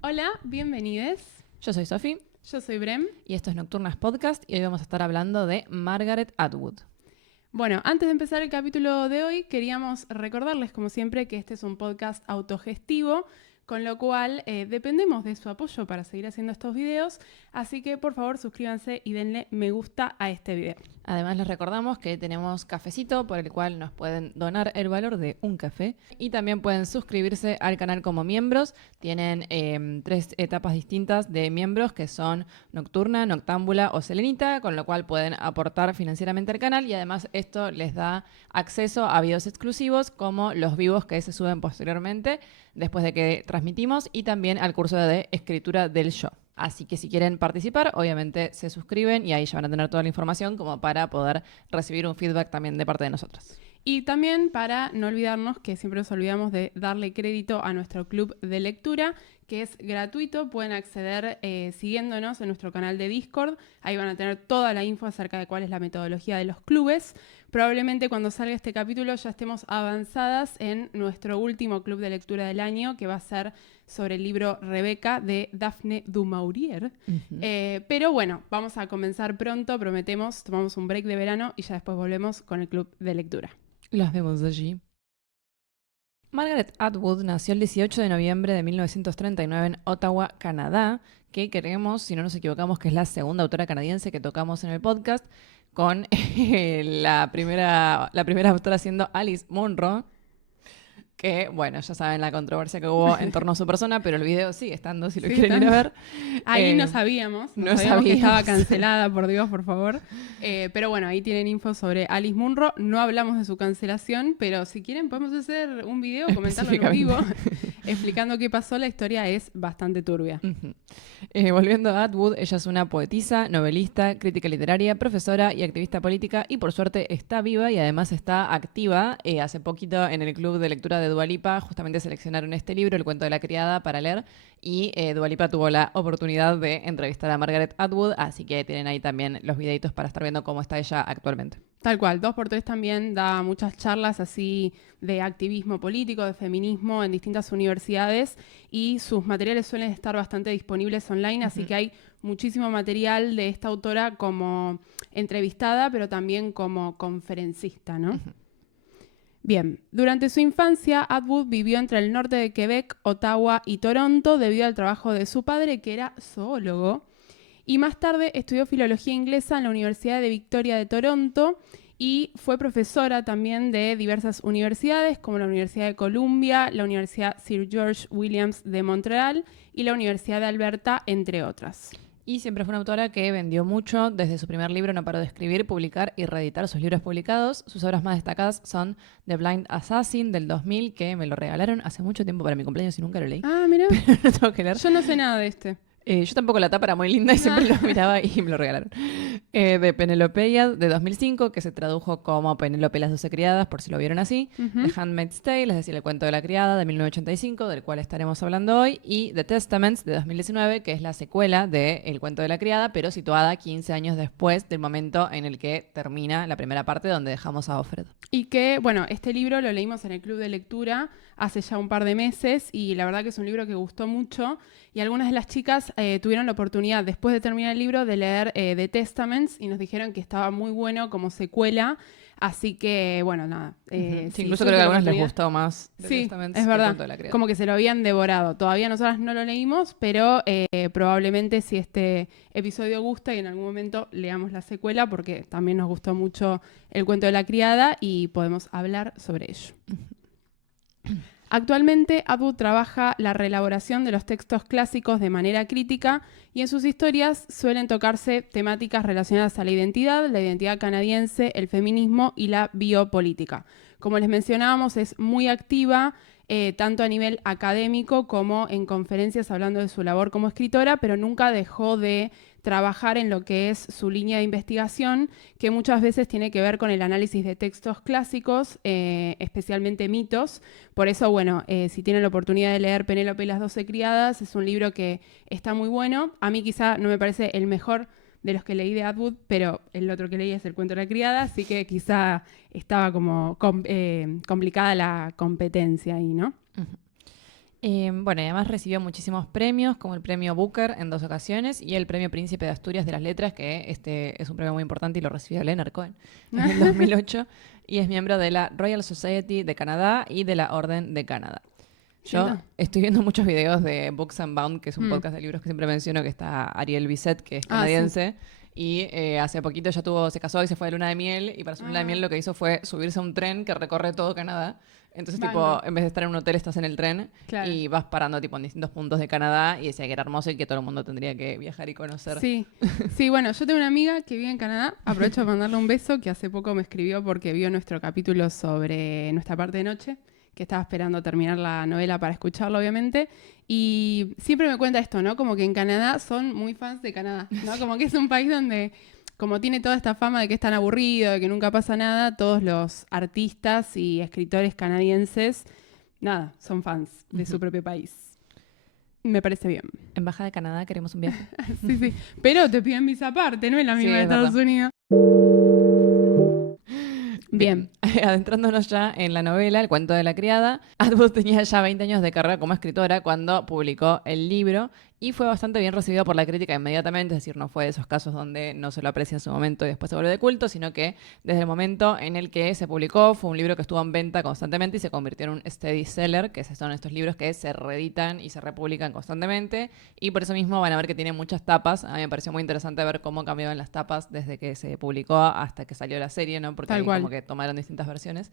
Hola, bienvenidos. Yo soy Sofi. Yo soy Brem. Y esto es Nocturnas Podcast y hoy vamos a estar hablando de Margaret Atwood. Bueno, antes de empezar el capítulo de hoy, queríamos recordarles, como siempre, que este es un podcast autogestivo, con lo cual dependemos de su apoyo para seguir haciendo estos videos, así que por favor suscríbanse y denle me gusta a este video. Además les recordamos que tenemos cafecito por el cual nos pueden donar el valor de un café y también pueden suscribirse al canal como miembros. Tienen 3 etapas distintas de miembros que son Nocturna, Noctámbula o Selenita, con lo cual pueden aportar financieramente al canal y además esto les da acceso a videos exclusivos como los vivos que se suben posteriormente después de que transmitimos y también al curso de escritura del show. Así que si quieren participar, obviamente se suscriben y ahí ya van a tener toda la información como para poder recibir un feedback también de parte de nosotros. Y también para no olvidarnos que siempre nos olvidamos de darle crédito a nuestro club de lectura, que es gratuito. Pueden acceder siguiéndonos en nuestro canal de Discord. Ahí van a tener toda la info acerca de cuál es la metodología de los clubes. Probablemente cuando salga este capítulo ya estemos avanzadas en nuestro último club de lectura del año, que va a ser sobre el libro Rebeca de Daphne du Maurier. Pero bueno, vamos a comenzar pronto, prometemos, tomamos un break de verano y ya después volvemos con el club de lectura. Los vemos allí. Margaret Atwood nació el 18 de noviembre de 1939 en Ottawa, Canadá, que creemos, si no nos equivocamos, que es la segunda autora canadiense que tocamos en el podcast, con la primera autora siendo Alice Munro, que, bueno, ya saben la controversia que hubo en torno a su persona, pero el video sigue estando, si lo quieren ir a ver. Ahí no sabíamos que estaba cancelada, por Dios, por favor. Pero bueno, ahí tienen info sobre Alice Munro. No hablamos de su cancelación, pero si quieren podemos hacer un video, comentarlo en vivo, explicando qué pasó. La historia es bastante turbia. Volviendo a Atwood, ella es una poetisa, novelista, crítica literaria, profesora y activista política y por suerte está viva y además está activa. Hace poquito en el club de lectura de Dua Lipa justamente seleccionaron este libro, El cuento de la criada, para leer y Dua Lipa tuvo la oportunidad de entrevistar a Margaret Atwood, así que tienen ahí también los videitos para estar viendo cómo está ella actualmente. Tal cual, 2x3 también da muchas charlas así de activismo político, de feminismo en distintas universidades y sus materiales suelen estar bastante disponibles online, así que hay muchísimo material de esta autora como entrevistada, pero también como conferencista, ¿no? Bien, durante su infancia, Atwood vivió entre el norte de Quebec, Ottawa y Toronto debido al trabajo de su padre, que era zoólogo. Y más tarde estudió filología inglesa en la Universidad de Victoria de Toronto y fue profesora también de diversas universidades como la Universidad de Columbia, la Universidad Sir George Williams de Montreal y la Universidad de Alberta, entre otras. Y siempre fue una autora que vendió mucho. Desde su primer libro no paró de escribir, publicar y reeditar sus libros publicados. Sus obras más destacadas son The Blind Assassin del 2000, que me lo regalaron hace mucho tiempo para mi cumpleaños y nunca lo leí. Ah, mira. Pero lo tengo que leer. Yo no sé nada de este. Yo tampoco, la tapa era muy linda y siempre lo miraba y me lo regalaron. De Penelopeia de 2005, que se tradujo como Penélope las 12 criadas, por si lo vieron así. The Handmaid's Tale, es decir, El cuento de la criada de 1985, del cual estaremos hablando hoy. Y The Testaments de 2019, que es la secuela de El cuento de la criada, pero situada 15 años después del momento en el que termina la primera parte donde dejamos a Offred. Y que, bueno, este libro lo leímos en el club de lectura hace ya un par de meses y la verdad que es un libro que gustó mucho y algunas de las chicas tuvieron la oportunidad después de terminar el libro de leer The Testaments y nos dijeron que estaba muy bueno como secuela, así que bueno, nada. Sí, incluso creo que a algunas les gustó más The Testaments, es verdad, que El cuento de la criada. como que se lo habían devorado. Todavía nosotras no lo leímos, pero probablemente si este episodio gusta y en algún momento leamos la secuela porque también nos gustó mucho El cuento de la criada y podemos hablar sobre ello. Actualmente, Atwood trabaja la reelaboración de los textos clásicos de manera crítica y en sus historias suelen tocarse temáticas relacionadas a la identidad canadiense, el feminismo y la biopolítica. Como les mencionábamos, es muy activa tanto a nivel académico como en conferencias hablando de su labor como escritora, pero nunca dejó de trabajar en lo que es su línea de investigación, que muchas veces tiene que ver con el análisis de textos clásicos, especialmente mitos. Por eso, bueno, si tienen la oportunidad de leer Penélope y las 12 criadas, es un libro que está muy bueno. A mí quizá no me parece el mejor de los que leí de Atwood, pero el otro que leí es El cuento de la criada, así que quizá estaba como complicada la competencia ahí, ¿no? Bueno, y además recibió muchísimos premios, como el premio Booker en 2 ocasiones y el premio Príncipe de Asturias de las Letras, que este es un premio muy importante y lo recibió Leonard Cohen en el 2008, y es miembro de la Royal Society de Canadá y de la Orden de Canadá. Yo Siento. estoy viendo muchos videos de Books and Bound, que es un Mm. podcast de libros que siempre menciono, que está Ariel Bisset, que es Ah, sí. canadiense, y hace poquito se casó y se fue de luna de miel, y para su luna de miel lo que hizo fue subirse a un tren que recorre todo Canadá. Entonces, Banco. tipo, en vez de estar en un hotel, estás en el tren Claro. y vas parando tipo en distintos puntos de Canadá, y decía que era hermoso y que todo el mundo tendría que viajar y conocer. Sí, sí, bueno, yo tengo una amiga que vive en Canadá, aprovecho para mandarle un beso, que hace poco me escribió porque vio nuestro capítulo sobre nuestra parte de noche, que estaba esperando terminar la novela para escucharlo, obviamente, y siempre me cuenta esto, ¿no? Como que en Canadá son muy fans de Canadá, ¿no? Como que es un país donde, como tiene toda esta fama de que es tan aburrido, de que nunca pasa nada, todos los artistas y escritores canadienses, nada, son fans de su propio país. Me parece bien. Embajada de Canadá, queremos un viaje. Sí, sí. Pero te piden visa aparte, no es la Sí, misma de es Estados verdad. Unidos. Bien. Adentrándonos ya en la novela, El cuento de la criada, Atwood tenía ya 20 años de carrera como escritora cuando publicó el libro y fue bastante bien recibido por la crítica inmediatamente, es decir, no fue de esos casos donde no se lo aprecia en su momento y después se vuelve de culto, sino que desde el momento en el que se publicó fue un libro que estuvo en venta constantemente y se convirtió en un steady seller, que son estos libros que se reeditan y se republican constantemente, y por eso mismo van a ver que tiene muchas tapas. A mí me pareció muy interesante ver cómo cambiaban las tapas desde que se publicó hasta que salió la serie, ¿no? Porque Tal ahí cual. como que tomaron distintas versiones.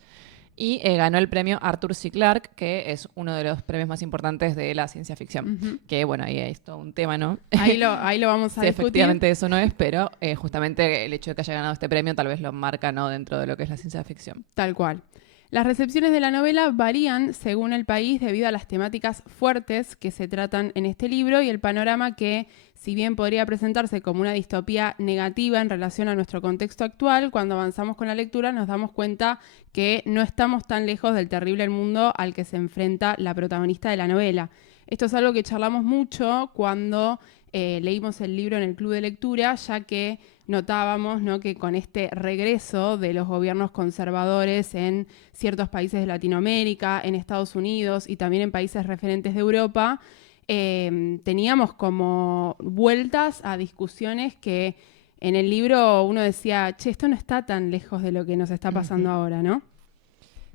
Y ganó el premio Arthur C. Clarke, que es uno de los premios más importantes de la ciencia ficción. Ujú. Que bueno, ahí es todo un tema, ¿no? Ahí lo vamos a Sí, discutir. efectivamente eso no es, pero justamente el hecho de que haya ganado este premio tal vez lo marca, ¿no? Dentro de lo que es la ciencia ficción. Tal cual. Las recepciones de la novela varían según el país debido a las temáticas fuertes que se tratan en este libro y el panorama que, si bien podría presentarse como una distopía negativa en relación a nuestro contexto actual, cuando avanzamos con la lectura nos damos cuenta que no estamos tan lejos del terrible mundo al que se enfrenta la protagonista de la novela. Esto es algo que charlamos mucho cuando leímos el libro en el club de lectura, ya que notábamos, ¿no?, que con este regreso de los gobiernos conservadores en ciertos países de Latinoamérica, en Estados Unidos y también en países referentes de Europa, teníamos como vueltas a discusiones que en el libro uno decía, che, esto no está tan lejos de lo que nos está pasando ahora, ¿no?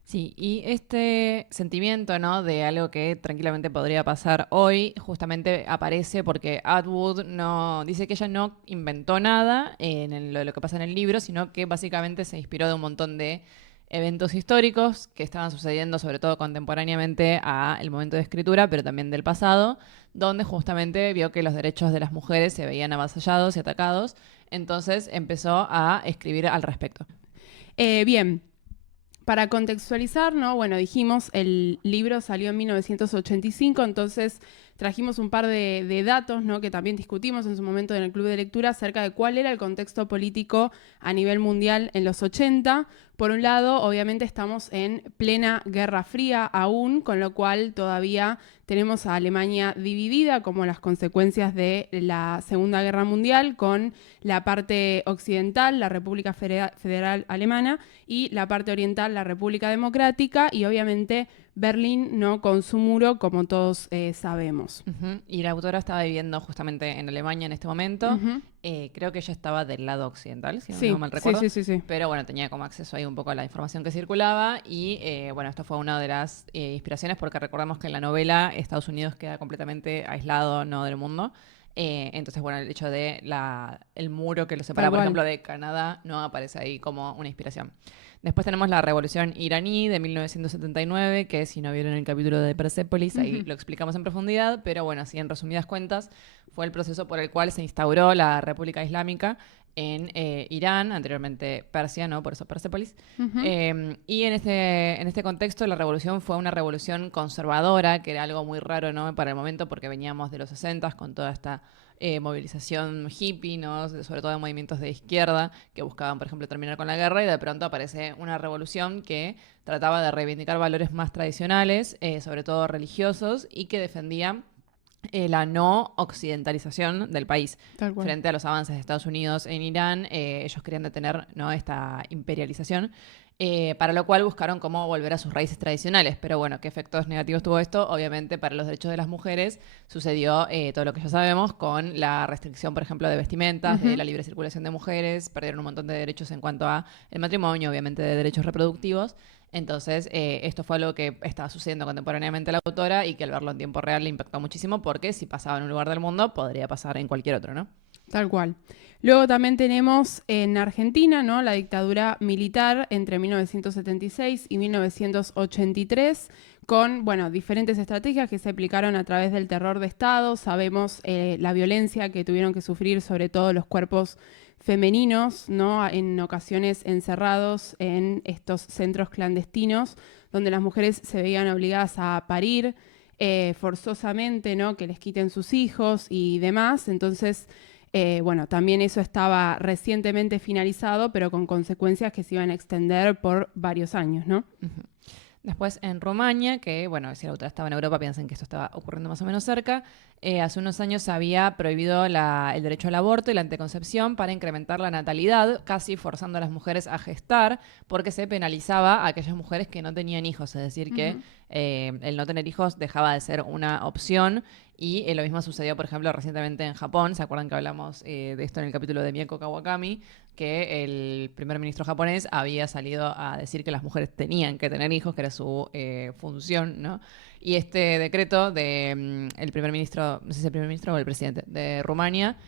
Sí, y este sentimiento, ¿no? De algo que tranquilamente podría pasar hoy, justamente aparece porque Atwood no dice que ella no inventó nada lo de lo que pasa en el libro, sino que básicamente se inspiró de un montón de eventos históricos que estaban sucediendo, sobre todo contemporáneamente al momento de escritura, pero también del pasado, donde justamente vio que los derechos de las mujeres se veían avasallados y atacados, entonces empezó a escribir al respecto. Bien. Para contextualizar, ¿no? Bueno, dijimos, el libro salió en 1985, entonces trajimos un par de datos, ¿no?, que también discutimos en su momento en el club de lectura acerca de cuál era el contexto político a nivel mundial en los 80. Por un lado, obviamente estamos en plena Guerra Fría aún, con lo cual todavía tenemos a Alemania dividida como las consecuencias de la Segunda Guerra Mundial, con la parte occidental, la República Federal Alemana, y la parte oriental, la República Democrática, y obviamente Berlín, ¿no?, con su muro, como todos sabemos. Uh-huh. Y la autora estaba viviendo justamente en Alemania en este momento. Uh-huh. Creo que ella estaba del lado occidental, si Sí, no mal recuerdo. sí. Pero bueno, tenía como acceso ahí un poco a la información que circulaba. Y bueno, esto fue una de las inspiraciones, porque recordamos que en la novela Estados Unidos queda completamente aislado, ¿no?, del mundo. Entonces, bueno, el hecho de el muro que lo separa, Tal por cual. ejemplo, de Canadá, no aparece ahí como una inspiración. Después tenemos la revolución iraní de 1979, que si no vieron el capítulo de Persepolis, ahí lo explicamos en profundidad, pero bueno, así en resumidas cuentas, fue el proceso por el cual se instauró la República Islámica en Irán, anteriormente Persia, ¿no? Por eso Persepolis. Uh-huh. Y en este contexto la revolución fue una revolución conservadora, que era algo muy raro, ¿no?, para el momento, porque veníamos de los 60 con toda esta movilización hippie, ¿no?, sobre todo de movimientos de izquierda que buscaban, por ejemplo, terminar con la guerra, y de pronto aparece una revolución que trataba de reivindicar valores más tradicionales, sobre todo religiosos, y que defendía la no occidentalización del país. Tal cual. Frente a los avances de Estados Unidos en Irán, ellos querían detener, ¿no?, esta imperialización. para lo cual buscaron cómo volver a sus raíces tradicionales. Pero bueno, ¿qué efectos negativos tuvo esto? Obviamente para los derechos de las mujeres sucedió todo lo que ya sabemos con la restricción, por ejemplo, de vestimentas, de la libre circulación de mujeres, perdieron un montón de derechos en cuanto a el matrimonio, obviamente de derechos reproductivos. Entonces, esto fue algo que estaba sucediendo contemporáneamente a la autora y que al verlo en tiempo real le impactó muchísimo porque si pasaba en un lugar del mundo, podría pasar en cualquier otro, ¿no? Tal cual. Luego también tenemos en Argentina, ¿no?, la dictadura militar entre 1976 y 1983, con, bueno, diferentes estrategias que se aplicaron a través del terror de Estado. Sabemos la violencia que tuvieron que sufrir sobre todo los cuerpos femeninos, ¿no?, en ocasiones encerrados en estos centros clandestinos, donde las mujeres se veían obligadas a parir forzosamente, ¿no?, que les quiten sus hijos y demás. Entonces, bueno, también eso estaba recientemente finalizado, pero con consecuencias que se iban a extender por varios años, ¿no? Uh-huh. Después en Rumania, que bueno, si la autora estaba en Europa, piensen que esto estaba ocurriendo más o menos cerca, hace unos años se había prohibido el derecho al aborto y la anticoncepción para incrementar la natalidad, casi forzando a las mujeres a gestar, porque se penalizaba a aquellas mujeres que no tenían hijos, es decir, que el no tener hijos dejaba de ser una opción. Y lo mismo sucedió, por ejemplo, recientemente en Japón. ¿Se acuerdan que hablamos de esto en el capítulo de Mieko Kawakami? Que el primer ministro japonés había salido a decir que las mujeres tenían que tener hijos, que era su función, ¿no? Y este decreto de el primer ministro, no sé si el primer ministro o el presidente de Rumania,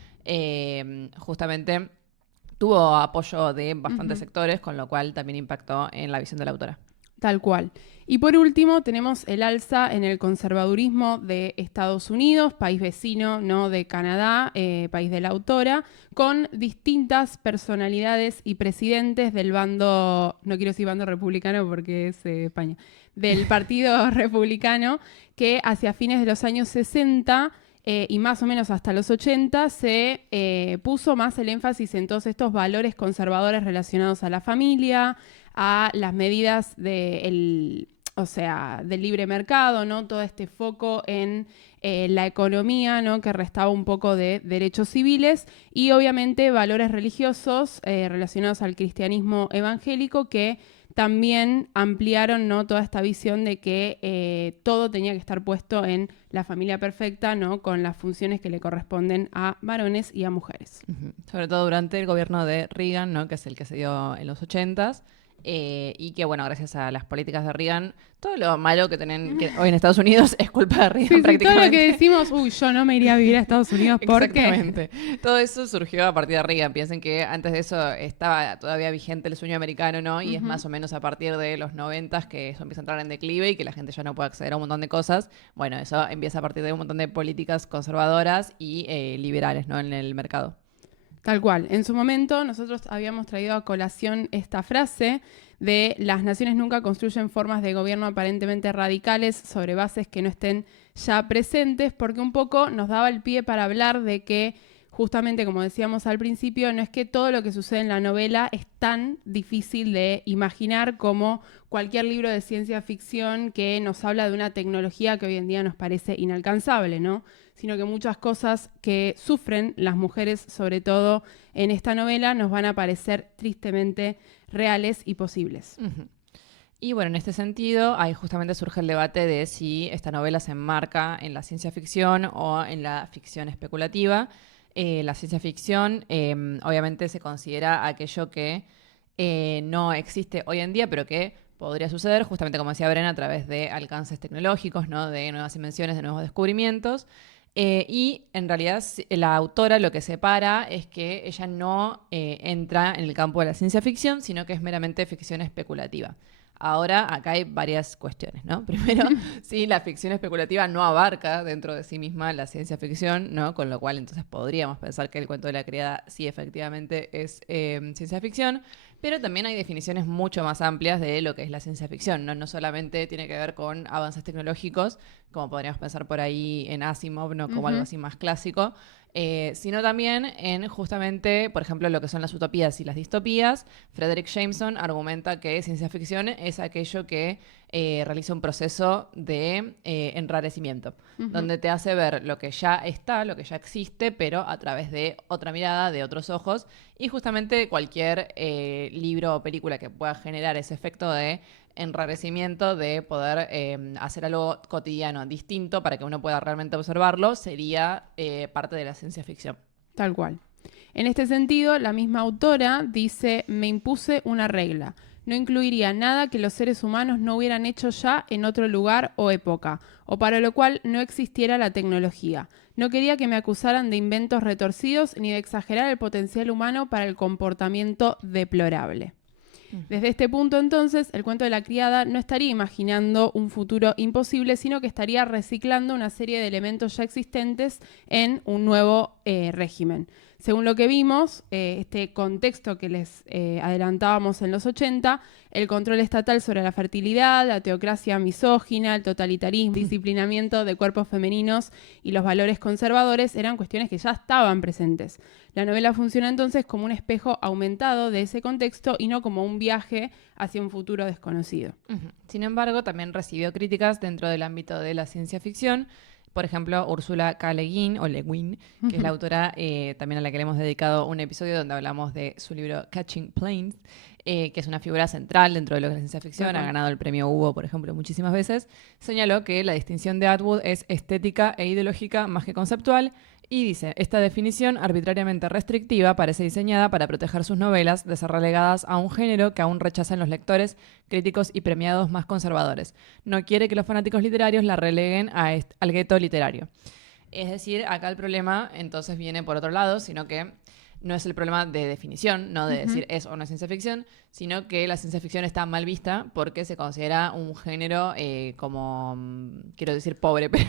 justamente tuvo apoyo de bastantes sectores, con lo cual también impactó en la visión de la autora. Tal cual. Y por último, tenemos el alza en el conservadurismo de Estados Unidos, país vecino, ¿no?, de Canadá, país de la autora, con distintas personalidades y presidentes del bando, no quiero decir bando republicano porque es España, del Partido Republicano, que hacia fines de los años 60 y más o menos hasta los 80 se puso más el énfasis en todos estos valores conservadores relacionados a la familia, a las medidas del libre mercado, ¿no? Todo este foco en la economía, ¿no?, que restaba un poco de derechos civiles y obviamente valores religiosos relacionados al cristianismo evangélico que también ampliaron, ¿no?, toda esta visión de que todo tenía que estar puesto en la familia perfecta, ¿no?, con las funciones que le corresponden a varones y a mujeres. Uh-huh. Sobre todo durante el gobierno de Reagan, ¿no?, que es el que se dio en los 80s. Y que, bueno, gracias a las políticas de Reagan, todo lo malo que tienen que hoy en Estados Unidos es culpa de Reagan, prácticamente. Todo lo que decimos, yo no me iría a vivir a Estados Unidos porque... Exactamente. Todo eso surgió a partir de Reagan. Piensen que antes de eso estaba todavía vigente el sueño americano, ¿no? Y es más o menos a partir de los 90s que eso empieza a entrar en declive y que la gente ya no puede acceder a un montón de cosas. Bueno, eso empieza a partir de un montón de políticas conservadoras y liberales, ¿no?, en el mercado. Tal cual. En su momento nosotros habíamos traído a colación esta frase de las naciones nunca construyen formas de gobierno aparentemente radicales sobre bases que no estén ya presentes, porque un poco nos daba el pie para hablar de que justamente, como decíamos al principio, no es que todo lo que sucede en la novela es tan difícil de imaginar como cualquier libro de ciencia ficción que nos habla de una tecnología que hoy en día nos parece inalcanzable, ¿no? Sino que muchas cosas que sufren las mujeres, sobre todo en esta novela, nos van a parecer tristemente reales y posibles. Uh-huh. Y bueno, en este sentido, ahí justamente surge el debate de si esta novela se enmarca en la ciencia ficción o en la ficción especulativa. La ciencia ficción obviamente se considera aquello que no existe hoy en día, pero que podría suceder, justamente como decía Brena, a través de alcances tecnológicos, ¿no?, de nuevas invenciones, de nuevos descubrimientos. Y en realidad la autora lo que separa es que ella no entra en el campo de la ciencia ficción, sino que es meramente ficción especulativa. Ahora, acá hay varias cuestiones, ¿no? Primero, sí, la ficción especulativa no abarca dentro de sí misma la ciencia ficción, ¿no? Con lo cual, entonces, podríamos pensar que El cuento de la criada sí efectivamente es ciencia ficción, pero también hay definiciones mucho más amplias de lo que es la ciencia ficción, ¿no? No solamente tiene que ver con avances tecnológicos, como podríamos pensar por ahí en Asimov, ¿no?, como algo así más clásico, sino también en justamente, por ejemplo, lo que son las utopías y las distopías. Frederick Jameson argumenta que ciencia ficción es aquello que realiza un proceso de enrarecimiento, donde te hace ver lo que ya está, lo que ya existe, pero a través de otra mirada, de otros ojos, y justamente cualquier libro o película que pueda generar ese efecto de enrarecimiento, de poder hacer algo cotidiano, distinto, para que uno pueda realmente observarlo, sería parte de la ciencia ficción. Tal cual. En este sentido, la misma autora dice, me impuse una regla. No incluiría nada que los seres humanos no hubieran hecho ya en otro lugar o época, o para lo cual no existiera la tecnología. No quería que me acusaran de inventos retorcidos ni de exagerar el potencial humano para el comportamiento deplorable. Desde este punto, entonces, el cuento de la criada no estaría imaginando un futuro imposible, sino que estaría reciclando una serie de elementos ya existentes en un nuevo régimen. Según lo que vimos, este contexto que les adelantábamos en los 80, el control estatal sobre la fertilidad, la teocracia misógina, el totalitarismo, el disciplinamiento de cuerpos femeninos y los valores conservadores eran cuestiones que ya estaban presentes. La novela funciona entonces como un espejo aumentado de ese contexto y no como un viaje hacia un futuro desconocido. Sin embargo, también recibió críticas dentro del ámbito de la ciencia ficción. Por ejemplo, Ursula K. Le Guin, o Le Guin, que es la autora también a la que le hemos dedicado un episodio donde hablamos de su libro Catching Planes, que es una figura central dentro de lo que es la ciencia ficción, ha ganado el premio Hugo, por ejemplo, muchísimas veces, señaló que la distinción de Atwood es estética e ideológica más que conceptual, y dice, esta definición arbitrariamente restrictiva parece diseñada para proteger sus novelas de ser relegadas a un género que aún rechazan los lectores, críticos y premiados más conservadores. No quiere que los fanáticos literarios la releguen al gueto literario. Es decir, acá el problema entonces viene por otro lado, sino que no es el problema de definición, no de decir es o no es ciencia ficción, sino que la ciencia ficción está mal vista porque se considera un género como, quiero decir pobre, pero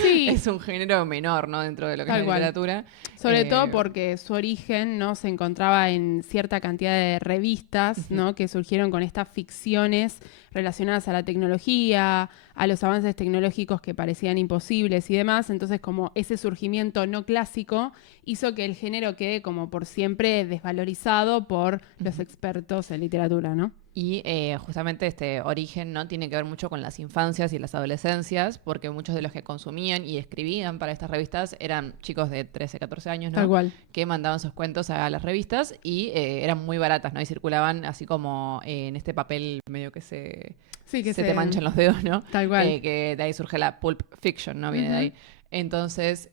Sí. es un género menor, ¿no? Dentro de lo que Tal es la cual. literatura. Sobre todo porque su origen, ¿no?, se encontraba en cierta cantidad de revistas, ¿no?, que surgieron con estas ficciones relacionadas a la tecnología, a los avances tecnológicos que parecían imposibles y demás. Entonces, como ese surgimiento no clásico hizo que el género quede como por siempre desvalorizado por los expertos en literatura, ¿no? Y justamente este origen no tiene que ver mucho con las infancias y las adolescencias, porque muchos de los que consumían y escribían para estas revistas eran chicos de 13, 14 años, ¿no? Tal cual. Que mandaban sus cuentos a las revistas y eran muy baratas, ¿no? Y circulaban así como en este papel medio que se te manchan los dedos, ¿no? Tal cual. Que de ahí surge la pulp fiction, ¿no? Viene de ahí. Entonces,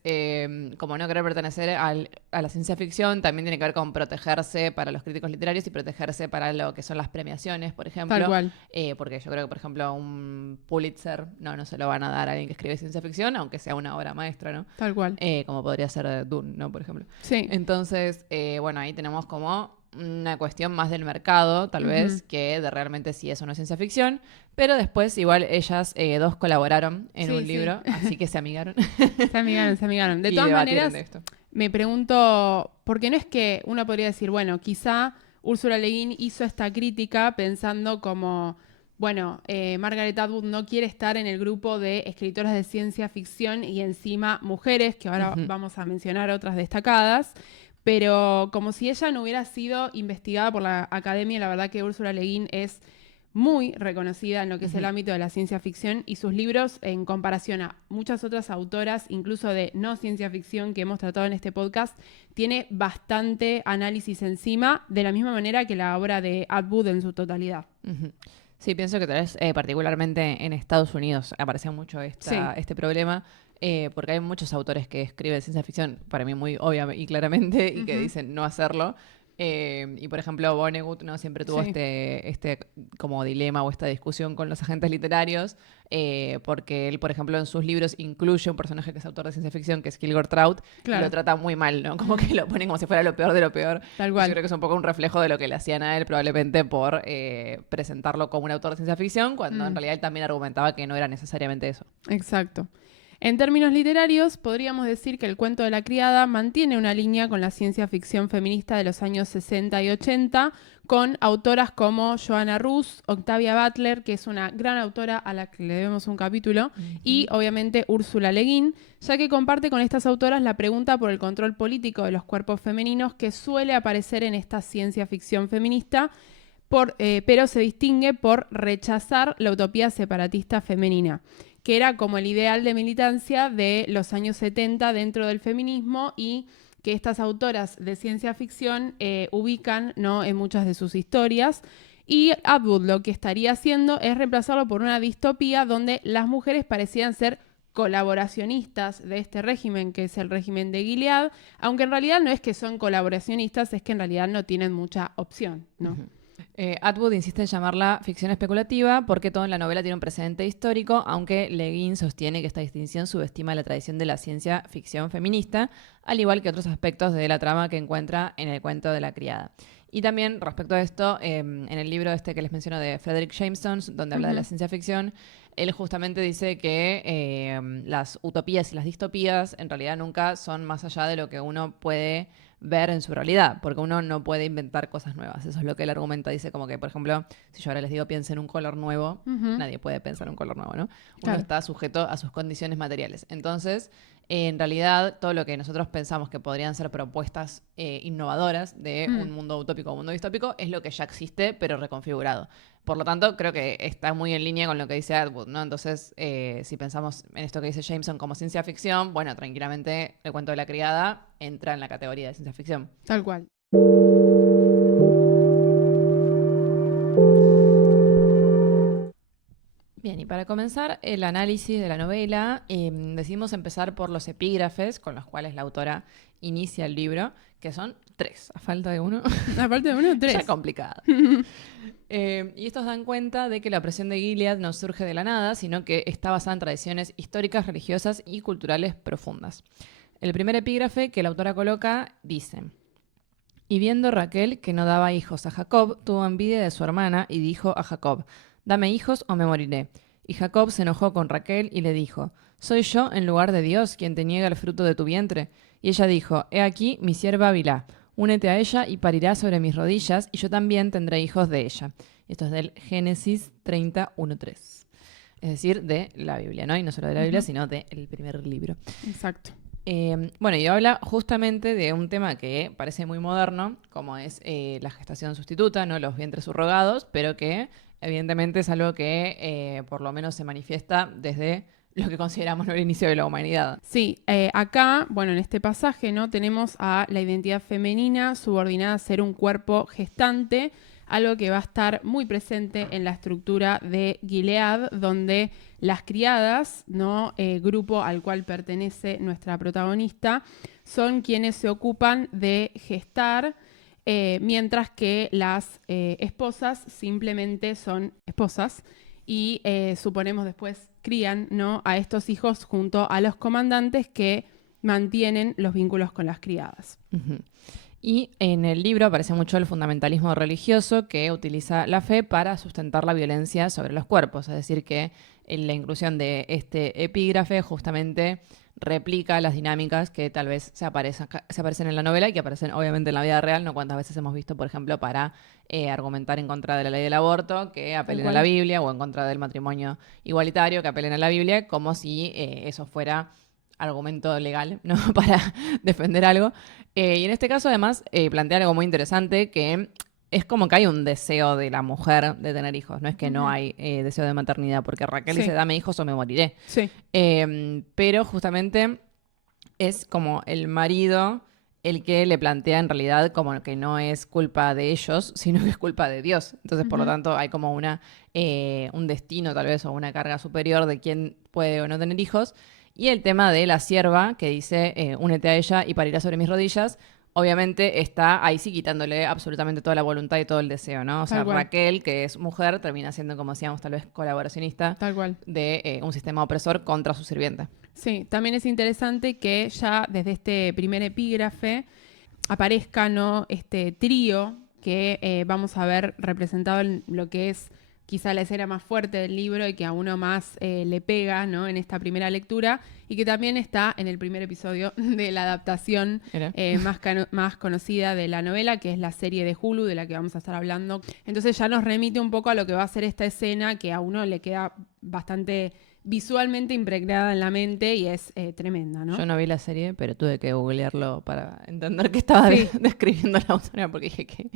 como no querer pertenecer a la ciencia ficción, también tiene que ver con protegerse para los críticos literarios y protegerse para lo que son las premiaciones, por ejemplo. Tal cual. Porque yo creo que, por ejemplo, un Pulitzer no se lo van a dar a alguien que escribe ciencia ficción, aunque sea una obra maestra, ¿no? Tal cual. Como podría ser Dune, ¿no? Por ejemplo. Sí. Entonces, bueno, ahí tenemos como una cuestión más del mercado, tal vez, que de realmente si eso no es ciencia ficción. Pero después, igual, ellas dos colaboraron en un libro, así que se amigaron. Se amigaron. De y todas maneras, de esto. me pregunto, porque no es que uno podría decir, bueno, quizá Ursula Le Guin hizo esta crítica pensando como, bueno, Margaret Atwood no quiere estar en el grupo de escritoras de ciencia ficción y encima mujeres, que ahora vamos a mencionar otras destacadas, pero como si ella no hubiera sido investigada por la academia. La verdad que Ursula Le Guin es muy reconocida en lo que es el ámbito de la ciencia ficción, y sus libros, en comparación a muchas otras autoras, incluso de no ciencia ficción que hemos tratado en este podcast, tiene bastante análisis encima, de la misma manera que la obra de Atwood en su totalidad. Sí, pienso que tal vez particularmente en Estados Unidos aparece mucho este problema, porque hay muchos autores que escriben ciencia ficción, para mí muy obvia y claramente, y que dicen no hacerlo. Y por ejemplo, Vonnegut no siempre tuvo este como dilema o esta discusión con los agentes literarios, porque él, por ejemplo, en sus libros incluye un personaje que es autor de ciencia ficción, que es Kilgore Trout, y lo trata muy mal, ¿no? Como que lo ponen como si fuera lo peor de lo peor. Tal cual. Yo creo que es un poco un reflejo de lo que le hacían a él, probablemente por presentarlo como un autor de ciencia ficción, cuando en realidad él también argumentaba que no era necesariamente eso. Exacto. En términos literarios, podríamos decir que El cuento de la criada mantiene una línea con la ciencia ficción feminista de los años 60 y 80, con autoras como Joanna Russ, Octavia Butler, que es una gran autora a la que le debemos un capítulo, y obviamente Úrsula Le Guin, ya que comparte con estas autoras la pregunta por el control político de los cuerpos femeninos que suele aparecer en esta ciencia ficción feminista, pero se distingue por rechazar la utopía separatista femenina, que era como el ideal de militancia de los años 70 dentro del feminismo y que estas autoras de ciencia ficción ubican, ¿no?, en muchas de sus historias. Y Atwood lo que estaría haciendo es reemplazarlo por una distopía donde las mujeres parecían ser colaboracionistas de este régimen, que es el régimen de Gilead, aunque en realidad no es que son colaboracionistas, es que en realidad no tienen mucha opción, ¿no? Atwood insiste en llamarla ficción especulativa porque todo en la novela tiene un precedente histórico, aunque Le Guin sostiene que esta distinción subestima la tradición de la ciencia ficción feminista, al igual que otros aspectos de la trama que encuentra en El cuento de la criada. Y también, respecto a esto, en el libro este que les menciono de Frederick Jameson, donde habla de la ciencia ficción, él justamente dice que las utopías y las distopías en realidad nunca son más allá de lo que uno puede ver en su realidad, porque uno no puede inventar cosas nuevas. Eso es lo que él argumenta. Dice como que, por ejemplo, si yo ahora les digo piensen en un color nuevo, nadie puede pensar en un color nuevo, ¿no? Uno está sujeto a sus condiciones materiales. Entonces, en realidad, todo lo que nosotros pensamos que podrían ser propuestas innovadoras de un mundo utópico o un mundo distópico es lo que ya existe, pero reconfigurado. Por lo tanto, creo que está muy en línea con lo que dice Atwood, ¿no? Entonces, si pensamos en esto que dice Jameson como ciencia ficción, bueno, tranquilamente El cuento de la criada entra en la categoría de ciencia ficción. Tal cual. Bien, y para comenzar el análisis de la novela, decidimos empezar por los epígrafes con los cuales la autora inicia el libro, que son 3, a falta de uno. A falta de uno, 3. Ya complicado. Y estos dan cuenta de que la opresión de Gilead no surge de la nada, sino que está basada en tradiciones históricas, religiosas y culturales profundas. El primer epígrafe que la autora coloca dice: y viendo Raquel que no daba hijos a Jacob, tuvo envidia de su hermana y dijo a Jacob: dame hijos o me moriré. Y Jacob se enojó con Raquel y le dijo: ¿soy yo en lugar de Dios quien te niega el fruto de tu vientre? Y ella dijo: he aquí mi sierva Bilhá, únete a ella y parirá sobre mis rodillas, y yo también tendré hijos de ella. Esto es del Génesis 30:1-3. Es decir, de la Biblia, ¿no? Y no solo de la Biblia, sino del primer libro. Exacto. Bueno, y habla justamente de un tema que parece muy moderno, como es la gestación sustituta, ¿no? Los vientres subrogados, pero que evidentemente es algo que por lo menos se manifiesta desde lo que consideramos el inicio de la humanidad. Sí, acá, bueno, en este pasaje, ¿no?, tenemos a la identidad femenina subordinada a ser un cuerpo gestante, algo que va a estar muy presente en la estructura de Gilead, donde las criadas, ¿no?, grupo al cual pertenece nuestra protagonista, son quienes se ocupan de gestar, mientras que las esposas simplemente son esposas y suponemos después crían, ¿no?, a estos hijos junto a los comandantes que mantienen los vínculos con las criadas. Y en el libro aparece mucho el fundamentalismo religioso que utiliza la fe para sustentar la violencia sobre los cuerpos. Es decir, que en la inclusión de este epígrafe justamente replica las dinámicas que tal vez se aparecen en la novela y que aparecen obviamente en la vida real, no cuántas veces hemos visto, por ejemplo, para argumentar en contra de la ley del aborto, que apelen a la Biblia, o en contra del matrimonio igualitario, que apelen a la Biblia, como si eso fuera argumento legal, ¿no?, para defender algo. Y en este caso, además, plantea algo muy interesante, que es como que hay un deseo de la mujer de tener hijos, no es que no hay deseo de maternidad, porque Raquel dice: dame hijos o me moriré. Sí. Pero justamente es como el marido el que le plantea en realidad como que no es culpa de ellos, sino que es culpa de Dios. Entonces, por lo tanto, hay como un destino tal vez, o una carga superior de quién puede o no tener hijos. Y el tema de la sierva que dice: únete a ella y parirá sobre mis rodillas, obviamente está ahí sí quitándole absolutamente toda la voluntad y todo el deseo, ¿no? O sea, Raquel, que es mujer, termina siendo, como decíamos, tal vez colaboracionista de un sistema opresor contra su sirviente. Sí, también es interesante que ya desde este primer epígrafe aparezca, ¿no?, este trío que vamos a ver representado en lo que es quizá la escena más fuerte del libro y que a uno más le pega, ¿no? En esta primera lectura, y que también está en el primer episodio de la adaptación más conocida de la novela, que es la serie de Hulu, de la que vamos a estar hablando. Entonces ya nos remite un poco a lo que va a ser esta escena, que a uno le queda bastante visualmente impregnada en la mente y es tremenda, ¿no? Yo no vi la serie, pero tuve que googlearlo para entender qué estaba describiendo la autora, porque dije que...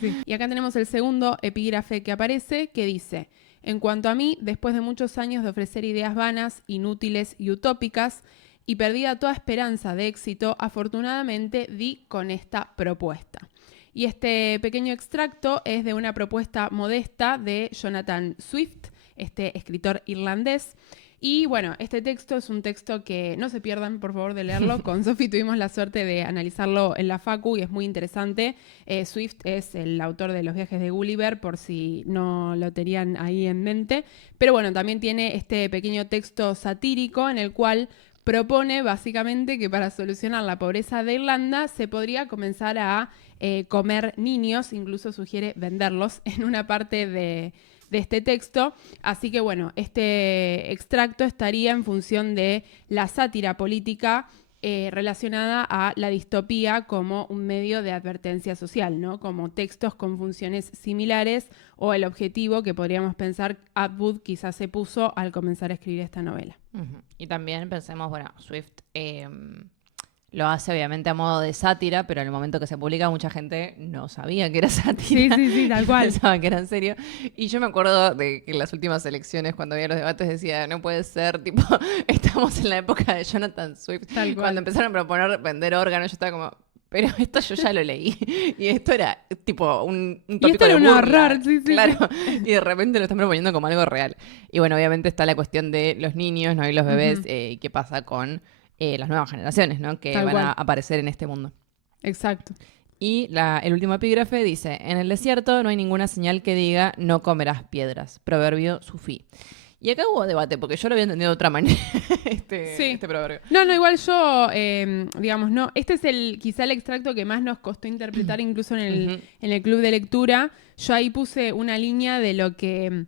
Sí. Y acá tenemos el segundo epígrafe que aparece, que dice: en cuanto a mí, después de muchos años de ofrecer ideas vanas, inútiles y utópicas, y perdida toda esperanza de éxito, afortunadamente di con esta propuesta. Y este pequeño extracto es de una propuesta modesta de Jonathan Swift, este escritor irlandés. Y bueno, este texto es un texto que no se pierdan, por favor, de leerlo. Con Sofi tuvimos la suerte de analizarlo en la Facu y es muy interesante. Swift es el autor de Los viajes de Gulliver, por si no lo tenían ahí en mente. Pero bueno, también tiene este pequeño texto satírico en el cual propone básicamente que para solucionar la pobreza de Irlanda se podría comenzar a comer niños, incluso sugiere venderlos en una parte de este texto. Así que bueno, este extracto estaría en función de la sátira política relacionada a la distopía como un medio de advertencia social, ¿no? Como textos con funciones similares o el objetivo que podríamos pensar Atwood quizás se puso al comenzar a escribir esta novela. Y también pensemos, bueno, Swift lo hace obviamente a modo de sátira, pero en el momento que se publica mucha gente no sabía que era sátira. Sí, tal cual. Pensaban que era en serio. Y yo me acuerdo de que en las últimas elecciones, cuando había los debates, decía, no puede ser, tipo, estamos en la época de Jonathan Swift. Tal cual. Cuando empezaron a proponer vender órganos, yo estaba como, pero esto yo ya lo leí. Y esto era tipo un tópico y esto era de un burla. horror, sí. Claro. Y de repente lo están proponiendo como algo real. Y bueno, obviamente está la cuestión de los niños, ¿no? Y los bebés, y qué pasa con las nuevas generaciones, ¿no? Que Tal van cual. a aparecer en este mundo. Exacto. Y el último epígrafe dice: en el desierto no hay ninguna señal que diga no comerás piedras. Proverbio sufí. Y acá hubo debate, porque yo lo había entendido de otra manera, este proverbio. No, igual yo, digamos, no. Este es quizá el extracto que más nos costó interpretar incluso en el club de lectura. Yo ahí puse una línea de lo que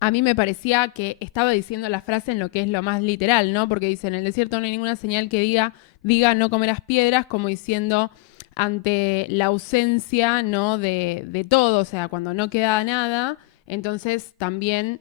a mí me parecía que estaba diciendo la frase en lo que es lo más literal, ¿no? Porque dice, en el desierto no hay ninguna señal que diga no comerás piedras, como diciendo ante la ausencia, ¿no? de todo, o sea, cuando no queda nada, entonces también,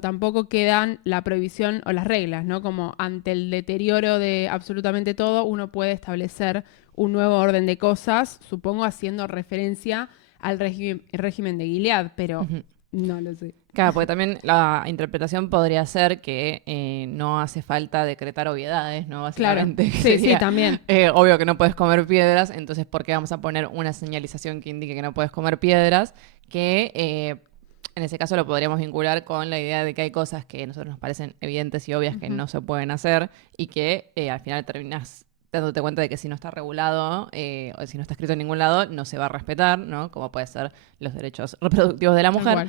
tampoco quedan la prohibición o las reglas, ¿no? Como ante el deterioro de absolutamente todo, uno puede establecer un nuevo orden de cosas, supongo haciendo referencia al régimen de Gilead, pero no lo sé. Claro, porque también la interpretación podría ser que no hace falta decretar obviedades, ¿no? Básicamente. Claro, sí, también. Obvio que no puedes comer piedras, entonces ¿por qué vamos a poner una señalización que indique que no puedes comer piedras? Que en ese caso lo podríamos vincular con la idea de que hay cosas que a nosotros nos parecen evidentes y obvias que no se pueden hacer y que al final terminas dándote cuenta de que si no está regulado o si no está escrito en ningún lado, no se va a respetar, ¿no? Como puede ser los derechos reproductivos de la mujer.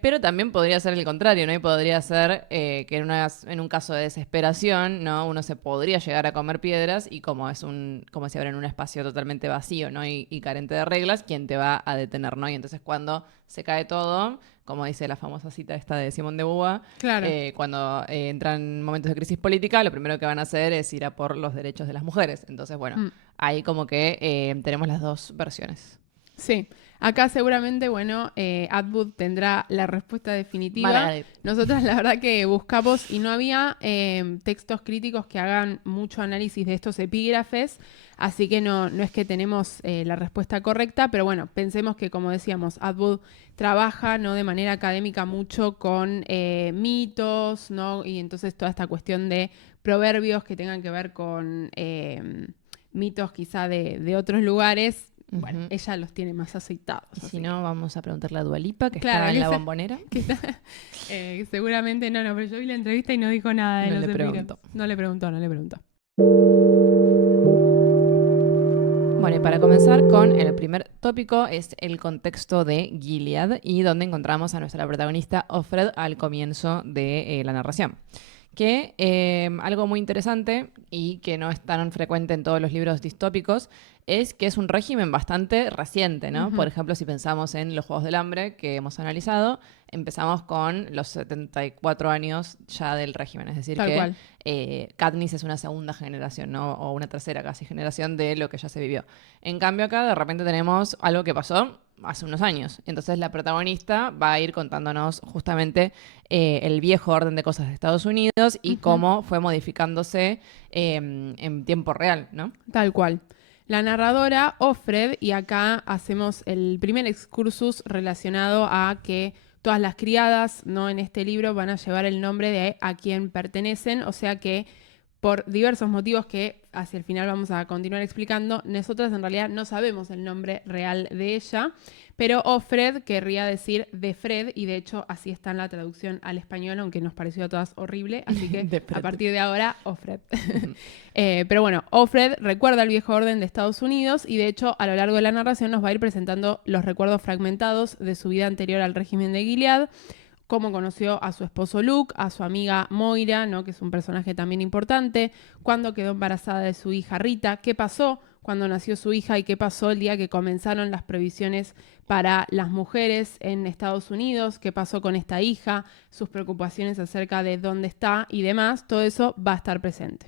Pero también podría ser el contrario, ¿no? Y podría ser que en un caso de desesperación, ¿no? Uno se podría llegar a comer piedras y como se abre en un espacio totalmente vacío, ¿no? Y carente de reglas, ¿quién te va a detener, ¿no? Y entonces cuando se cae todo, como dice la famosa cita esta de Simón de Beauvoir, claro. Cuando entran momentos de crisis política, lo primero que van a hacer es ir a por los derechos de las mujeres. Entonces, bueno, ahí como que tenemos las dos versiones. Sí, acá seguramente, Atwood tendrá la respuesta definitiva. Nosotras la verdad que buscamos y no había textos críticos que hagan mucho análisis de estos epígrafes, así que no es que tenemos la respuesta correcta, pero bueno, pensemos que, como decíamos, Atwood trabaja, ¿no? De manera académica mucho con mitos, ¿no? Y entonces toda esta cuestión de proverbios que tengan que ver con mitos quizá de otros lugares. Bueno, ella los tiene más aceitados. Y si no, vamos a preguntarle a Dua Lipa, que está en la bombonera. Seguramente no, pero yo vi la entrevista y no dijo nada de los epígrafes. No le preguntó. Bueno, y para comenzar con el primer tópico es el contexto de Gilead y donde encontramos a nuestra protagonista Offred al comienzo de la narración. que algo muy interesante y que no es tan frecuente en todos los libros distópicos es que es un régimen bastante reciente, ¿no? Por ejemplo, si pensamos en los Juegos del Hambre que hemos analizado, empezamos con los 74 años ya del régimen, es decir, Tal cual. Katniss es una segunda generación, ¿no? O una tercera casi generación de lo que ya se vivió. En cambio acá de repente tenemos algo que pasó hace unos años. Entonces la protagonista va a ir contándonos justamente el viejo orden de cosas de Estados Unidos y cómo fue modificándose en tiempo real, ¿no? Tal cual. La narradora, Offred, y acá hacemos el primer excursus relacionado a que todas las criadas, ¿no?, en este libro van a llevar el nombre de a quien pertenecen, o sea que por diversos motivos que hacia el final vamos a continuar explicando, nosotras en realidad no sabemos el nombre real de ella, pero Offred querría decir de Fred, y de hecho así está en la traducción al español, aunque nos pareció a todas horrible, así que a partir de ahora, Offred. Pero bueno, Offred recuerda el viejo orden de Estados Unidos y de hecho a lo largo de la narración nos va a ir presentando los recuerdos fragmentados de su vida anterior al régimen de Gilead, cómo conoció a su esposo Luke, a su amiga Moira, ¿no?, que es un personaje también importante, cuándo quedó embarazada de su hija Rita, qué pasó cuando nació su hija y qué pasó el día que comenzaron las prohibiciones para las mujeres en Estados Unidos, qué pasó con esta hija, sus preocupaciones acerca de dónde está y demás, todo eso va a estar presente.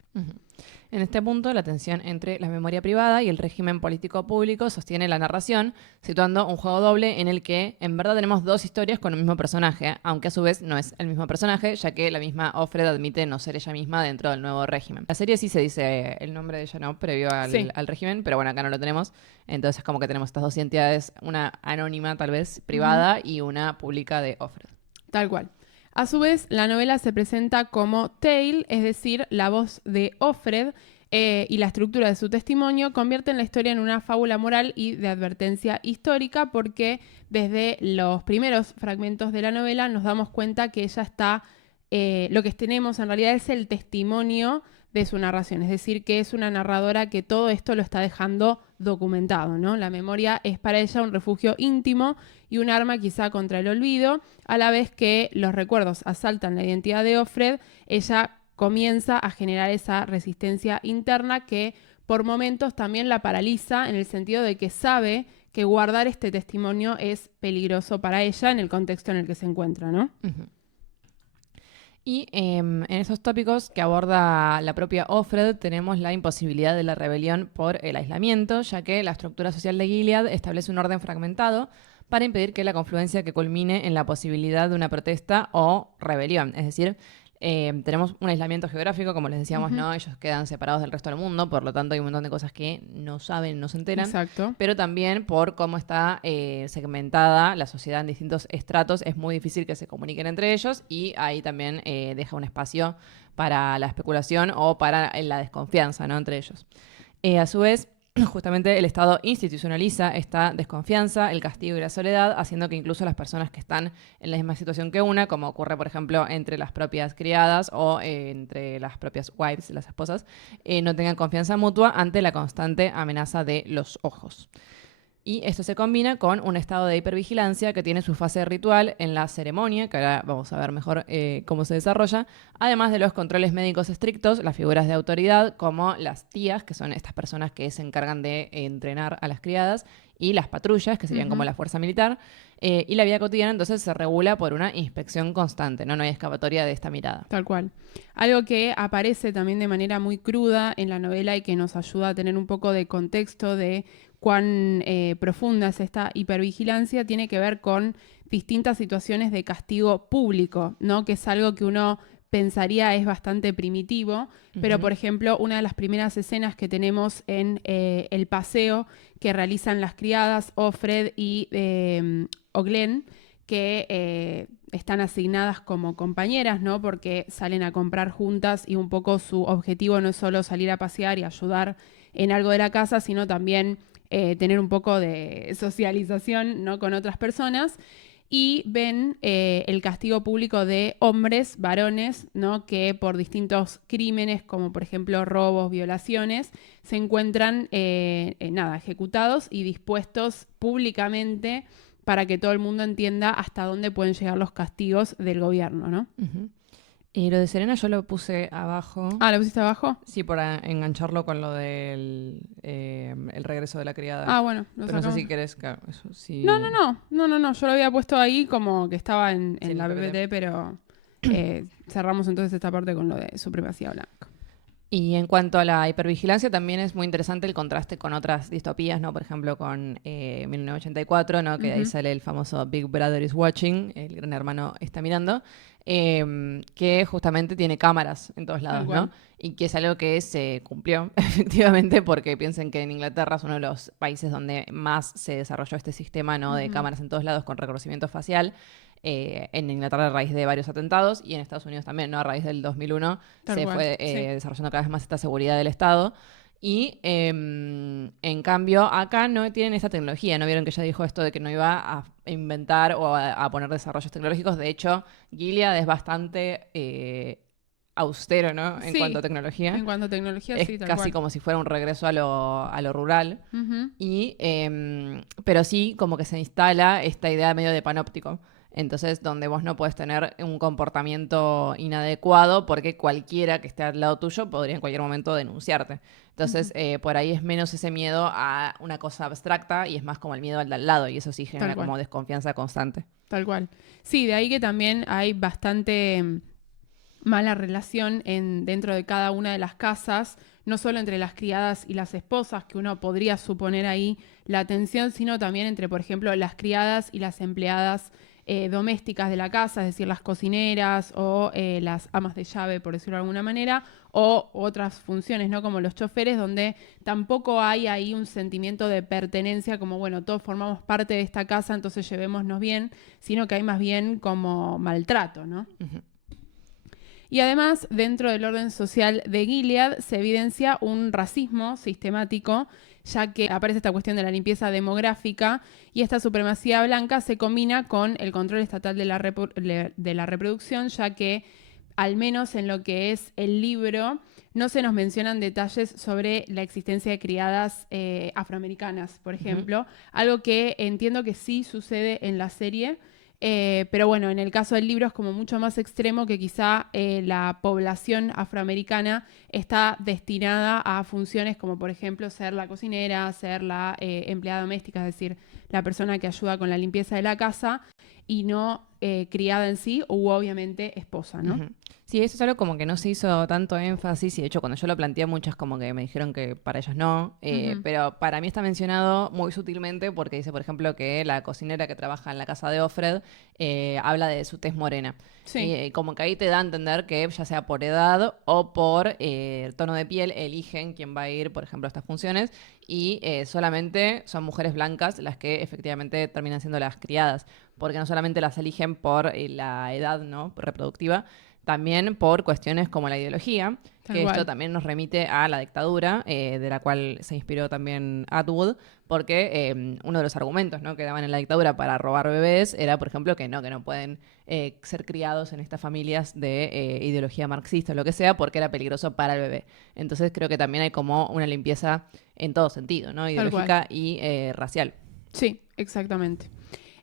En este punto, la tensión entre la memoria privada y el régimen político público sostiene la narración, situando un juego doble en el que en verdad tenemos dos historias con un mismo personaje, aunque a su vez no es el mismo personaje, ya que la misma Offred admite no ser ella misma dentro del nuevo régimen. La serie sí se dice el nombre de ella, ¿no?, previo al régimen, pero bueno, acá no lo tenemos. Entonces es como que tenemos estas dos identidades, una anónima tal vez, privada, y una pública de Offred. Tal cual. A su vez, la novela se presenta como tale, es decir, la voz de Offred, y la estructura de su testimonio convierten la historia en una fábula moral y de advertencia histórica, porque desde los primeros fragmentos de la novela nos damos cuenta que ella está, lo que tenemos en realidad es el testimonio de su narración, es decir, que es una narradora que todo esto lo está dejando documentado, ¿no? La memoria es para ella un refugio íntimo y un arma quizá contra el olvido, a la vez que los recuerdos asaltan la identidad de Offred, ella comienza a generar esa resistencia interna que por momentos también la paraliza en el sentido de que sabe que guardar este testimonio es peligroso para ella en el contexto en el que se encuentra, ¿no? Uh-huh. Y en esos tópicos que aborda la propia Offred tenemos la imposibilidad de la rebelión por el aislamiento, ya que la estructura social de Gilead establece un orden fragmentado para impedir que la confluencia que culmine en la posibilidad de una protesta o rebelión. Es decir, tenemos un aislamiento geográfico, como les decíamos, ¿no? Ellos quedan separados del resto del mundo, por lo tanto hay un montón de cosas que no saben, no se enteran. Exacto. Pero también por cómo está segmentada la sociedad en distintos estratos, es muy difícil que se comuniquen entre ellos y ahí también deja un espacio para la especulación o para la desconfianza, ¿no?, entre ellos. A su vez, justamente el Estado institucionaliza esta desconfianza, el castigo y la soledad, haciendo que incluso las personas que están en la misma situación que una, como ocurre, por ejemplo, entre las propias criadas o entre las propias wives, las esposas, no tengan confianza mutua ante la constante amenaza de los ojos. Y esto se combina con un estado de hipervigilancia que tiene su fase ritual en la ceremonia, que ahora vamos a ver mejor cómo se desarrolla, además de los controles médicos estrictos, las figuras de autoridad como las tías, que son estas personas que se encargan de entrenar a las criadas, y las patrullas, que serían como la fuerza militar, y la vida cotidiana entonces se regula por una inspección constante, ¿no? No hay escapatoria de esta mirada. Tal cual. Algo que aparece también de manera muy cruda en la novela y que nos ayuda a tener un poco de contexto de cuán profunda es esta hipervigilancia, tiene que ver con distintas situaciones de castigo público, ¿no? Que es algo que uno pensaría es bastante primitivo, pero por ejemplo, una de las primeras escenas que tenemos en el paseo que realizan las criadas Offred y Oglen, que están asignadas como compañeras, ¿no? Porque salen a comprar juntas y un poco su objetivo no es solo salir a pasear y ayudar en algo de la casa, sino también tener un poco de socialización, ¿no?, con otras personas. Y ven el castigo público de hombres, varones, ¿no?, que por distintos crímenes, como por ejemplo robos, violaciones, se encuentran ejecutados y dispuestos públicamente para que todo el mundo entienda hasta dónde pueden llegar los castigos del gobierno, ¿no? Uh-huh. Y lo de Serena yo lo puse abajo. Ah, ¿lo pusiste abajo? Sí, para engancharlo con lo del el regreso de la criada. Ah, bueno, lo Pero no sé sacamos. si querés que eso No, sí. no, no, no, no, no. Yo lo había puesto ahí como que estaba Sí, en en la el PPT. PPT, pero cerramos entonces esta parte con lo de supremacía blanca. Y en cuanto a la hipervigilancia, también es muy interesante el contraste con otras distopías, ¿no? Por ejemplo, con 1984, ¿no? Que de ahí Ujú, sale el famoso Big Brother is watching, el gran hermano está mirando, que justamente tiene cámaras en todos tal lados, ¿no? cual. Y que es algo que se cumplió efectivamente porque piensen que en Inglaterra es uno de los países donde más se desarrolló este sistema, ¿no? De Ujú, cámaras en todos lados con reconocimiento facial. En Inglaterra a raíz de varios atentados y en Estados Unidos también, ¿no? A raíz del 2001 tal se cual. fue Sí, desarrollando cada vez más esta seguridad del Estado. Y en cambio, acá no tienen esa tecnología. ¿No vieron que ella dijo esto de que no iba a inventar o a poner desarrollos tecnológicos? De hecho, Gilead es bastante austero, ¿no? En cuanto a sí. tecnología. En cuanto a tecnología, Es sí, tal casi cual. como si fuera un regreso a lo rural. Ujú, Y, pero sí, como que se instala esta idea medio de panóptico. Entonces, donde vos no puedes tener un comportamiento inadecuado porque cualquiera que esté al lado tuyo podría en cualquier momento denunciarte. ujú, Entonces, por ahí es menos ese miedo a una cosa abstracta y es más como el miedo al de al lado. Y eso sí tal genera cual. como desconfianza constante. Tal cual. Sí, de ahí que también hay bastante mala relación dentro de cada una de las casas, no solo entre las criadas y las esposas, que uno podría suponer ahí la tensión, sino también entre, por ejemplo, las criadas y las empleadas domésticas de la casa, es decir, las cocineras o las amas de llave, por decirlo de alguna manera, o otras funciones, ¿no? Como los choferes, donde tampoco hay ahí un sentimiento de pertenencia, como, bueno, todos formamos parte de esta casa, entonces llevémonos bien, sino que hay más bien como maltrato, ¿no? Ujú. Y además, dentro del orden social de Gilead se evidencia un racismo sistemático, ya que aparece esta cuestión de la limpieza demográfica y esta supremacía blanca se combina con el control estatal de la reproducción, ya que al menos en lo que es el libro, no se nos mencionan detalles sobre la existencia de criadas afroamericanas, por Ujú. ejemplo, algo que entiendo que sí sucede en la serie, pero bueno, en el caso del libro es como mucho más extremo que quizá la población afroamericana está destinada a funciones como por ejemplo ser la cocinera, ser la empleada doméstica, es decir, la persona que ayuda con la limpieza de la casa y no criada en sí u obviamente esposa, ¿no? Ujú. Sí, eso es algo como que no se hizo tanto énfasis y de hecho cuando yo lo planteé muchas como que me dijeron que para ellos no, Ujú. pero para mí está mencionado muy sutilmente porque dice, por ejemplo, que la cocinera que trabaja en la casa de Offred habla de su tez morena. Y Sí, como que ahí te da a entender que ya sea por edad o por tono de piel eligen quién va a ir, por ejemplo, a estas funciones y solamente son mujeres blancas las que efectivamente terminan siendo las criadas porque no solamente las eligen por la edad, ¿no? reproductiva, también por cuestiones como la ideología, tal que esto cual. también nos remite a la dictadura, de la cual se inspiró también Atwood, porque uno de los argumentos, ¿no? que daban en la dictadura para robar bebés era, por ejemplo, que no pueden ser criados en estas familias de ideología marxista o lo que sea, porque era peligroso para el bebé. Entonces creo que también hay como una limpieza en todo sentido, ¿no? Tal cual. Ideológica y racial. Sí, exactamente.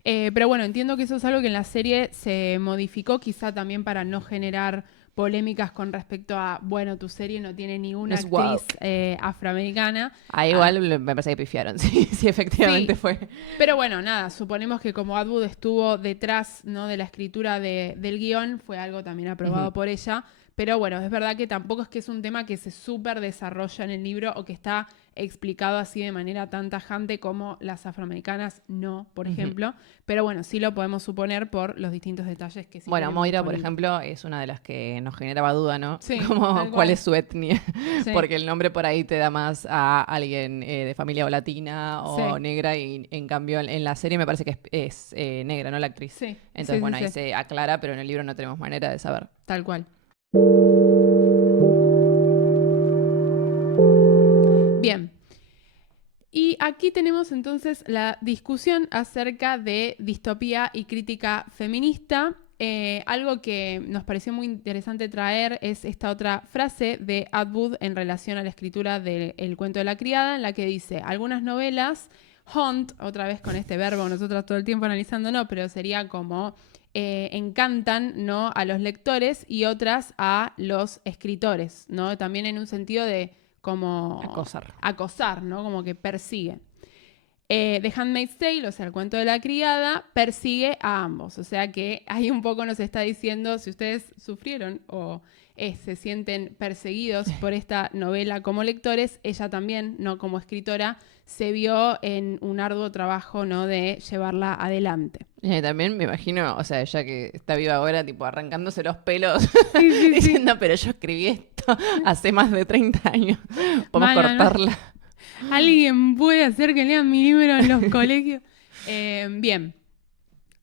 Pero bueno, entiendo que eso es algo que en la serie se modificó, quizá también para no generar polémicas con respecto a, bueno, tu serie no tiene ni No una es actriz woke. afroamericana. Ah, Igual me parece que pifiaron, sí, sí, efectivamente sí, fue. pero bueno, nada, suponemos que como Atwood estuvo detrás, ¿no? de la escritura del guión, fue algo también Ujú, aprobado por ella. Pero bueno, es verdad que tampoco es que es un tema que se súper desarrolla en el libro o que está explicado así de manera tan tajante como las afroamericanas no, por ujú. ejemplo. Pero bueno, sí lo podemos suponer por los distintos detalles que sí Bueno, tenemos Moira, por disponibles. ejemplo, es una de las que nos generaba duda, ¿no? Sí, Como tal cuál es cual. su etnia, Sí, porque el nombre por ahí te da más a alguien de familia o latina o sí, negra y en cambio en la serie me parece que es negra, ¿no? La actriz. sí, Entonces, sí, sí, bueno, ahí sí, se aclara, pero en el libro no tenemos manera de saber. tal cual. Bien, y aquí tenemos entonces la discusión acerca de distopía y crítica feminista. Algo que nos pareció muy interesante traer es esta otra frase de Atwood en relación a la escritura del cuento de la criada, en la que dice, algunas novelas haunt, otra vez con este verbo, nosotros todo el tiempo analizando, no, pero sería como encantan, ¿no?, a los lectores y otras a los escritores, ¿no? También en un sentido de como acosar, ¿no? Como que persiguen. The Handmaid's Tale, o sea, el cuento de la criada, persigue a ambos. O sea que ahí un poco nos está diciendo, si ustedes sufrieron o se sienten perseguidos por esta novela como lectores, ella también, no como escritora, se vio en un arduo trabajo, ¿no?, de llevarla adelante. Y también me imagino, o sea, ella que está viva ahora, tipo arrancándose los pelos, Sí, diciendo, pero yo escribí esto hace más de 30 años, podemos cortarla. ¿No? ¿Alguien puede hacer que lean mi libro en los colegios? Bien.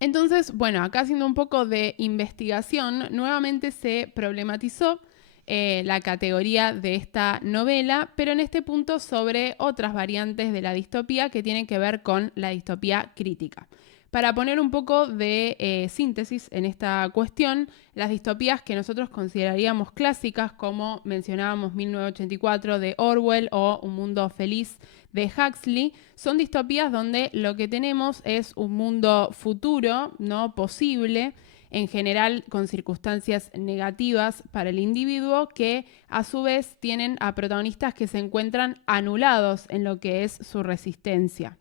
Entonces, bueno, acá haciendo un poco de investigación, nuevamente se problematizó la categoría de esta novela, pero en este punto sobre otras variantes de la distopía que tienen que ver con la distopía crítica. Para poner un poco de síntesis en esta cuestión, las distopías que nosotros consideraríamos clásicas, como mencionábamos 1984 de Orwell o Un mundo feliz de Huxley, son distopías donde lo que tenemos es un mundo futuro, ¿no?, posible, en general con circunstancias negativas para el individuo, que a su vez tienen a protagonistas que se encuentran anulados en lo que es su resistencia.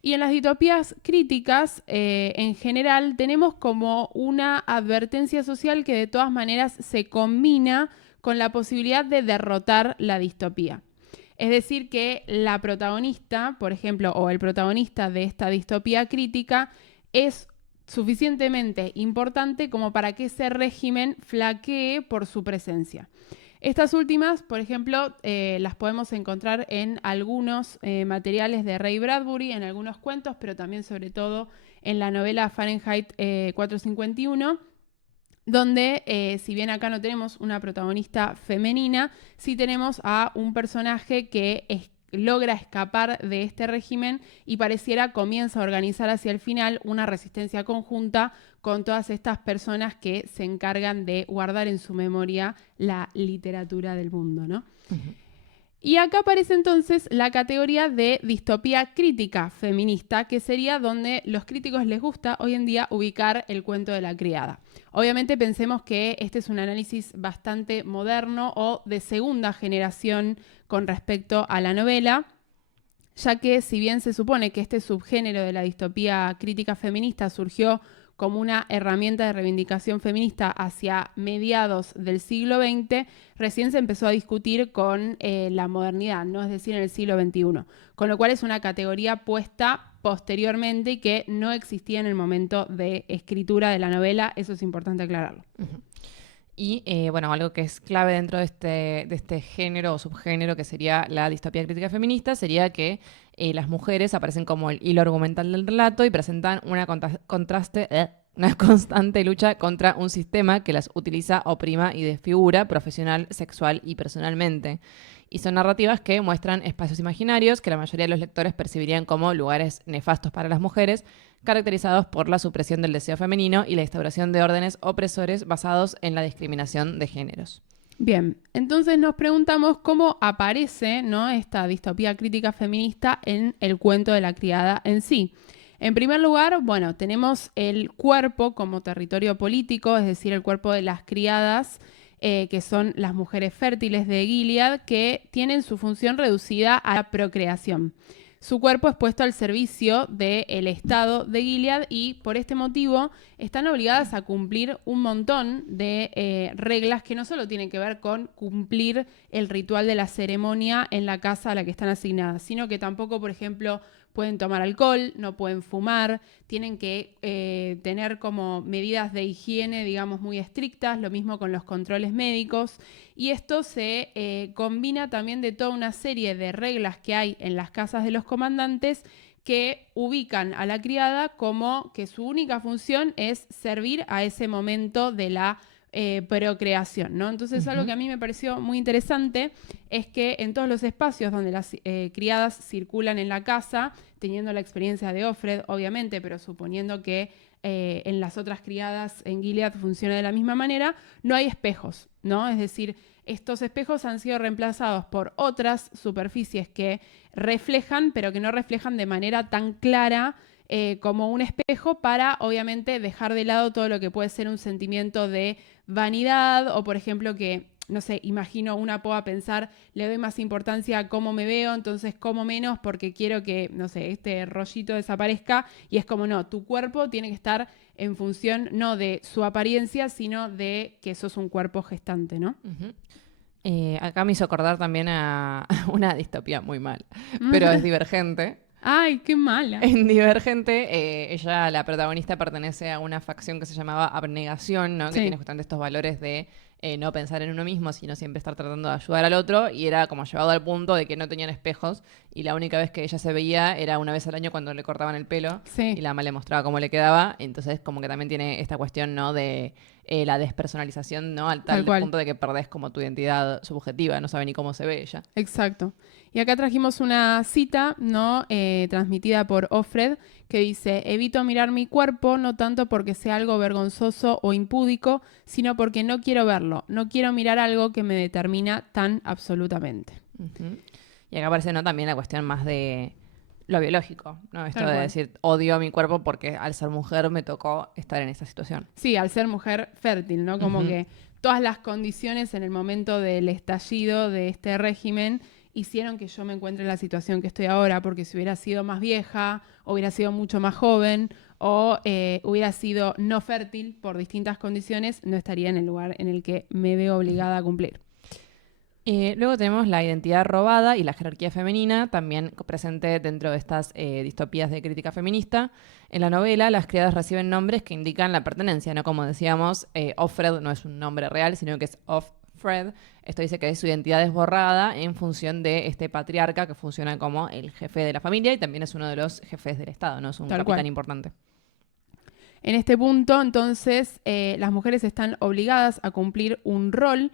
Y en las distopías críticas, en general, tenemos como una advertencia social que de todas maneras se combina con la posibilidad de derrotar la distopía. Es decir, que la protagonista, por ejemplo, o el protagonista de esta distopía crítica es suficientemente importante como para que ese régimen flaquee por su presencia. Estas últimas, por ejemplo, las podemos encontrar en algunos materiales de Ray Bradbury, en algunos cuentos, pero también sobre todo en la novela Fahrenheit 451, donde si bien acá no tenemos una protagonista femenina, sí tenemos a un personaje que logra escapar de este régimen y pareciera comienza a organizar hacia el final una resistencia conjunta con todas estas personas que se encargan de guardar en su memoria la literatura del mundo, ¿no? Uh-huh. Y acá aparece entonces la categoría de distopía crítica feminista, que sería donde los críticos les gusta hoy en día ubicar el cuento de la criada. Obviamente pensemos que este es un análisis bastante moderno o de segunda generación con respecto a la novela, ya que si bien se supone que este subgénero de la distopía crítica feminista surgió como una herramienta de reivindicación feminista hacia mediados del siglo XX, recién se empezó a discutir con la modernidad, ¿no? Es decir, en el siglo XXI. Con lo cual es una categoría puesta posteriormente y que no existía en el momento de escritura de la novela. Eso es importante aclararlo. Uh-huh. Y bueno, algo que es clave dentro de este género o subgénero que sería la distopía crítica feminista sería que las mujeres aparecen como el hilo argumental del relato y presentan una constante lucha contra un sistema que las utiliza, oprima y desfigura profesional, sexual y personalmente. Y son narrativas que muestran espacios imaginarios que la mayoría de los lectores percibirían como lugares nefastos para las mujeres, caracterizados por la supresión del deseo femenino y la instauración de órdenes opresores basados en la discriminación de géneros. Bien, entonces nos preguntamos cómo aparece, ¿no?, esta distopía crítica feminista en el cuento de la criada en sí. En primer lugar, bueno, tenemos el cuerpo como territorio político, es decir, el cuerpo de las criadas, que son las mujeres fértiles de Gilead, que tienen su función reducida a la procreación. Su cuerpo es puesto al servicio del Estado de Gilead y por este motivo están obligadas a cumplir un montón de reglas que no solo tienen que ver con cumplir el ritual de la ceremonia en la casa a la que están asignadas, sino que tampoco, por ejemplo, pueden tomar alcohol, no pueden fumar, tienen que tener como medidas de higiene, digamos, muy estrictas, lo mismo con los controles médicos. Y esto se combina también de toda una serie de reglas que hay en las casas de los comandantes que ubican a la criada como que su única función es servir a ese momento de la procreación, ¿no? Entonces, algo que a mí me pareció muy interesante es que en todos los espacios donde las criadas circulan en la casa, teniendo la experiencia de Offred, obviamente, pero suponiendo que en las otras criadas en Gilead funciona de la misma manera, no hay espejos, ¿no? Es decir, estos espejos han sido reemplazados por otras superficies que reflejan, pero que no reflejan de manera tan clara como un espejo para, obviamente, dejar de lado todo lo que puede ser un sentimiento de vanidad o, por ejemplo, que, no sé, imagino una pueda pensar, le doy más importancia a cómo me veo, entonces como menos porque quiero que, no sé, este rollito desaparezca, y es como, no, tu cuerpo tiene que estar en función no de su apariencia, sino de que sos un cuerpo gestante, ¿no? Acá me hizo acordar también a una distopía muy mal, pero es Divergente. ¡Ay, qué mala! En Divergente, ella, la protagonista, pertenece a una facción que se llamaba Abnegación, ¿no? Que Sí. tiene justamente estos valores de no pensar en uno mismo, sino siempre estar tratando de ayudar al otro, y era como llevado al punto de que no tenían espejos, y la única vez que ella se veía era una vez al año cuando le cortaban el pelo, Sí. y la mamá le mostraba cómo le quedaba, entonces como que también tiene esta cuestión, ¿no? De la despersonalización, ¿no? Al Tal tal cual. punto de que perdés como tu identidad subjetiva, no sabe ni cómo se ve ella. Exacto. Y acá trajimos una cita, ¿no? Transmitida por Offred, que dice: evito mirar mi cuerpo no tanto porque sea algo vergonzoso o impúdico, sino porque no quiero verlo. No quiero mirar algo que me determina tan absolutamente. Ujú. Y acá aparece, ¿no? También la cuestión más de lo biológico, ¿no? Esto Tal de cual. decir, odio a mi cuerpo porque al ser mujer me tocó estar en esa situación. Sí, al ser mujer fértil, ¿no? Como Ujú. que todas las condiciones en el momento del estallido de este régimen hicieron que yo me encuentre en la situación que estoy ahora, porque si hubiera sido más vieja, hubiera sido mucho más joven, o hubiera sido no fértil por distintas condiciones, no estaría en el lugar en el que me veo obligada a cumplir. Luego tenemos la identidad robada y la jerarquía femenina, también presente dentro de estas distopías de crítica feminista. En la novela, las criadas reciben nombres que indican la pertenencia, ¿no? Como decíamos, Offred no es un nombre real, sino que es Offred. Esto dice que su identidad es borrada en función de este patriarca que funciona como el jefe de la familia y también es uno de los jefes del Estado, ¿no? Es un Tal capitán cual. importante. En este punto, entonces, las mujeres están obligadas a cumplir un rol.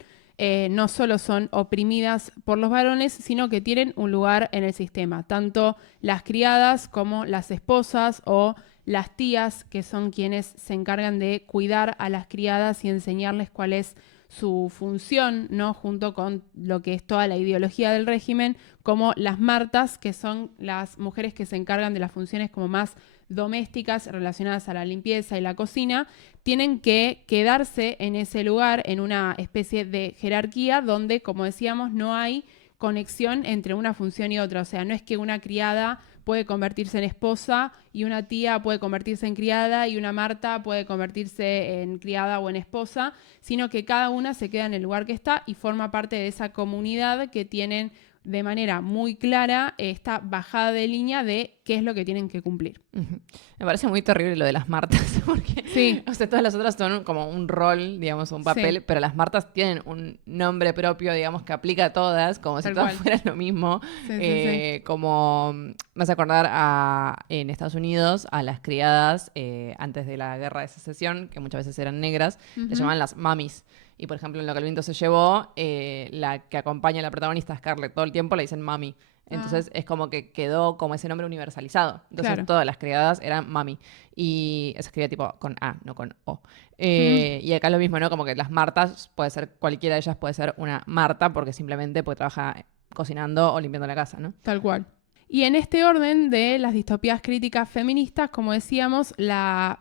No solo son oprimidas por los varones, sino que tienen un lugar en el sistema. Tanto las criadas como las esposas o las tías, que son quienes se encargan de cuidar a las criadas y enseñarles cuál es su función, ¿no? Junto con lo que es toda la ideología del régimen, como las martas, que son las mujeres que se encargan de las funciones como más domésticas relacionadas a la limpieza y la cocina, tienen que quedarse en ese lugar, en una especie de jerarquía donde, como decíamos, no hay conexión entre una función y otra. O sea, no es que una criada puede convertirse en esposa y una tía puede convertirse en criada y una Marta puede convertirse en criada o en esposa, sino que cada una se queda en el lugar que está y forma parte de esa comunidad que tienen de manera muy clara esta bajada de línea de qué es lo que tienen que cumplir. Ujú. Me parece muy terrible lo de las martas, porque Sí. o sea, todas las otras son como un rol, digamos, un papel, Sí. pero las martas tienen un nombre propio, digamos, que aplica a todas, como Tal si todas cual. fueran lo mismo. Sí. Como me hace acordar en Estados Unidos a las criadas antes de la guerra de secesión, que muchas veces eran negras, les llamaban las mamis. Y por ejemplo, en Lo que el viento se llevó, la que acompaña a la protagonista, Scarlett, todo el tiempo le dicen mami. Entonces es como que quedó como ese nombre universalizado. Entonces Claro. todas las criadas eran mami. Y se escribía tipo con A, no con O. Y acá lo mismo, ¿no? Como que las Martas, puede ser cualquiera de ellas, puede ser una Marta, porque simplemente pues trabaja cocinando o limpiando la casa, ¿no? Tal cual. Y en este orden de las distopías críticas feministas, como decíamos, la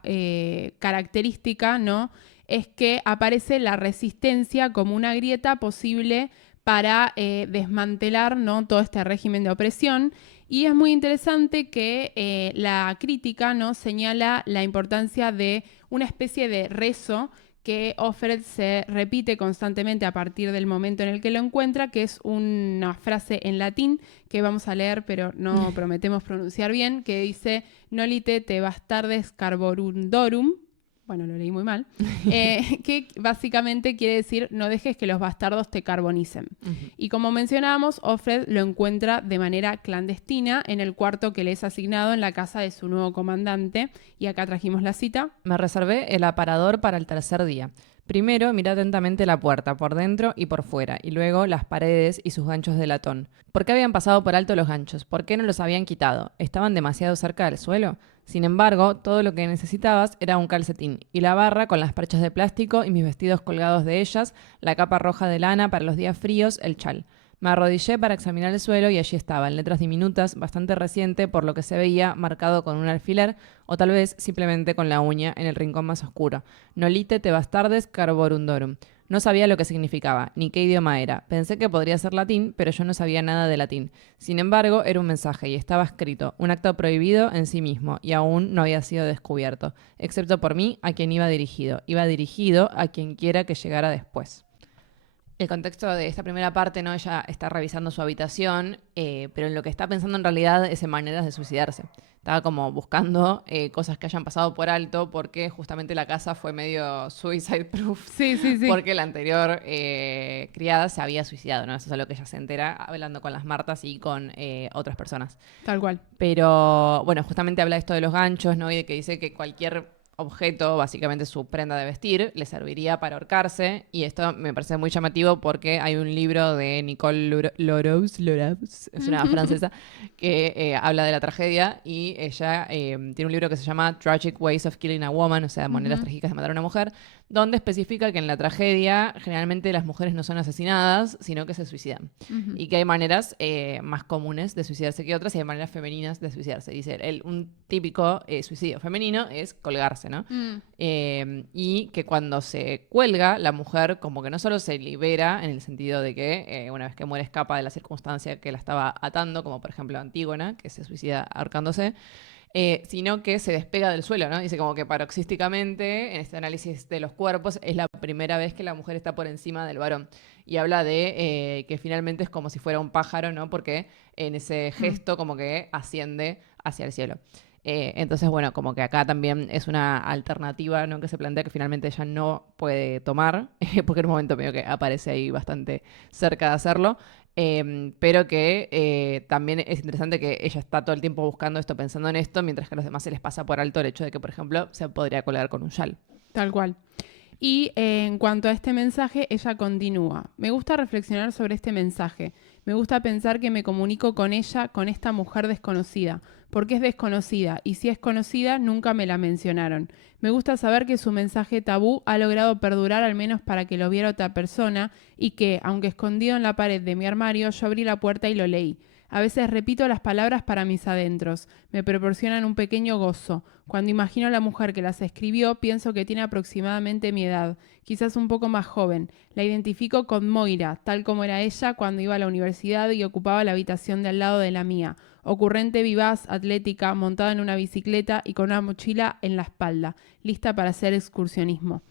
característica, ¿no?, es que aparece la resistencia como una grieta posible para desmantelar, ¿no?, todo este régimen de opresión. Y es muy interesante que la crítica, ¿no?, señala la importancia de una especie de rezo que Offred se repite constantemente a partir del momento en el que lo encuentra, que es una frase en latín que vamos a leer, pero no prometemos pronunciar bien, que dice «Nolite te bastardes carborundorum», bueno, lo leí muy mal, que básicamente quiere decir no dejes que los bastardos te carbonicen. Y como mencionábamos, Offred lo encuentra de manera clandestina en el cuarto que le es asignado en la casa de su nuevo comandante. Y acá trajimos la cita. Me reservé el aparador para el tercer día. Primero miré atentamente la puerta, por dentro y por fuera, y luego las paredes y sus ganchos de latón. ¿Por qué habían pasado por alto los ganchos? ¿Por qué no los habían quitado? ¿Estaban demasiado cerca del suelo? Sin embargo, todo lo que necesitabas era un calcetín, y la barra con las perchas de plástico y mis vestidos colgados de ellas, la capa roja de lana para los días fríos, el chal. Me arrodillé para examinar el suelo y allí estaba, en letras diminutas, bastante reciente, por lo que se veía, marcado con un alfiler o tal vez simplemente con la uña en el rincón más oscuro. Nolite te bastardes carborundorum. No sabía lo que significaba, ni qué idioma era. Pensé que podría ser latín, pero yo no sabía nada de latín. Sin embargo, era un mensaje y estaba escrito, un acto prohibido en sí mismo, y aún no había sido descubierto, excepto por mí, a quien iba dirigido. Iba dirigido a quien quiera que llegara después. El contexto de esta primera parte, ¿no? Ella está revisando su habitación, pero en lo que está pensando en realidad es en maneras de suicidarse. Estaba como buscando cosas que hayan pasado por alto porque justamente la casa fue medio suicide proof. Sí, sí, sí. Porque la anterior criada se había suicidado, ¿no? Eso es a lo que ella se entera hablando con las Martas y con otras personas. Tal cual. Pero, bueno, justamente habla esto de los ganchos, ¿no? Y de que dice que cualquier objeto, básicamente su prenda de vestir, le serviría para ahorcarse. Y esto me parece muy llamativo porque hay un libro de Nicole Loroux, es una francesa, que habla de la tragedia y ella tiene un libro que se llama Tragic Ways of Killing a Woman, o sea, maneras trágicas de matar a una mujer, donde especifica que en la tragedia generalmente las mujeres no son asesinadas, sino que se suicidan. Y que hay maneras más comunes de suicidarse que otras y hay maneras femeninas de suicidarse. Dice, un típico suicidio femenino es colgarse, ¿no? Y que cuando se cuelga, la mujer como que no solo se libera en el sentido de que una vez que muere escapa de la circunstancia que la estaba atando, como por ejemplo Antígona, que se suicida ahorcándose, sino que se despega del suelo, ¿no? Dice como que paroxísticamente, en este análisis de los cuerpos, es la primera vez que la mujer está por encima del varón. Y habla de que finalmente es como si fuera un pájaro, ¿no? Porque en ese gesto como que asciende hacia el cielo. Entonces, bueno, como que acá también es una alternativa, ¿no? Que se plantea que finalmente ella no puede tomar, porque en un momento medio que aparece ahí bastante cerca de hacerlo. Pero que también es interesante que ella está todo el tiempo buscando esto, pensando en esto, mientras que a los demás se les pasa por alto el hecho de que, por ejemplo, se podría colgar con un yal. Tal cual. Y en cuanto a este mensaje, ella continúa. Me gusta reflexionar sobre este mensaje. Me gusta pensar que me comunico con ella, con esta mujer desconocida, porque es desconocida, y si es conocida, nunca me la mencionaron. Me gusta saber que su mensaje tabú ha logrado perdurar al menos para que lo viera otra persona, y que, aunque escondido en la pared de mi armario, yo abrí la puerta y lo leí. A veces repito las palabras para mis adentros. Me proporcionan un pequeño gozo. Cuando imagino a la mujer que las escribió, pienso que tiene aproximadamente mi edad, quizás un poco más joven. La identifico con Moira, tal como era ella cuando iba a la universidad y ocupaba la habitación de al lado de la mía. Ocurrente, vivaz, atlética, montada en una bicicleta y con una mochila en la espalda, lista para hacer excursionismo.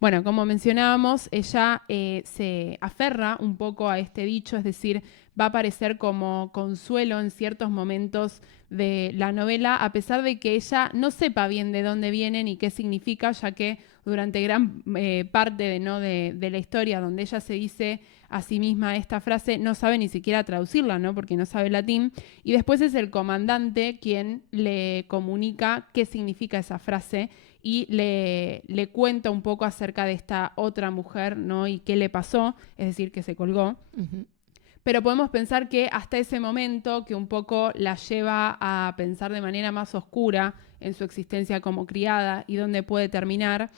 Bueno, como mencionábamos, ella se aferra un poco a este dicho, es decir, va a aparecer como consuelo en ciertos momentos de la novela, a pesar de que ella no sepa bien de dónde viene ni qué significa, ya que durante gran parte de la historia donde ella se dice a sí misma esta frase, no sabe ni siquiera traducirla, ¿no? Porque no sabe latín, y después es el comandante quien le comunica qué significa esa frase y le cuenta un poco acerca de esta otra mujer, ¿no? Y qué le pasó, es decir, que se colgó. Uh-huh. Pero podemos pensar que hasta ese momento, que un poco la lleva a pensar de manera más oscura en su existencia como criada y dónde puede terminar,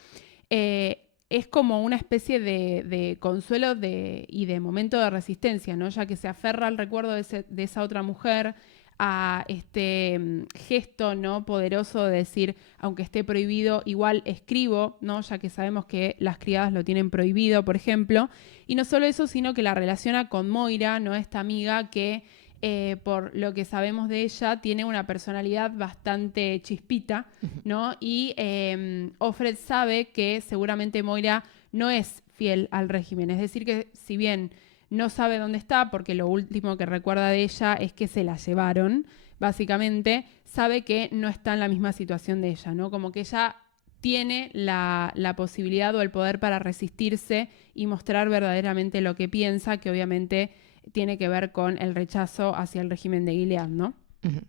es como una especie de consuelo y de momento de resistencia, ¿no? Ya que se aferra al recuerdo de esa otra mujer, a este gesto, ¿no? Poderoso de decir, aunque esté prohibido, igual escribo, ¿no? Ya que sabemos que las criadas lo tienen prohibido, por ejemplo. Y no solo eso, sino que la relaciona con Moira, ¿no? Esta amiga que, por lo que sabemos de ella, tiene una personalidad bastante chispita, ¿no? Y Offred sabe que seguramente Moira no es fiel al régimen. Es decir, que si bien no sabe dónde está, porque lo último que recuerda de ella es que se la llevaron, básicamente, sabe que no está en la misma situación de ella, ¿no? Como que ella tiene la posibilidad o el poder para resistirse y mostrar verdaderamente lo que piensa, que obviamente tiene que ver con el rechazo hacia el régimen de Gilead, ¿no? Uh-huh.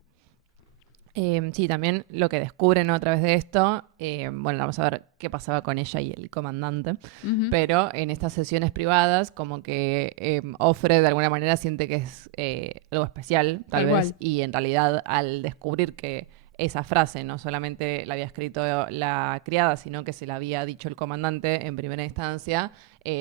Sí, también lo que descubren a través de esto, bueno, vamos a ver qué pasaba con ella y el comandante, uh-huh. Pero en estas sesiones privadas como que Offred de alguna manera siente que es algo especial, tal vez, y en realidad al descubrir que esa frase no solamente la había escrito la criada, sino que se la había dicho el comandante en primera instancia,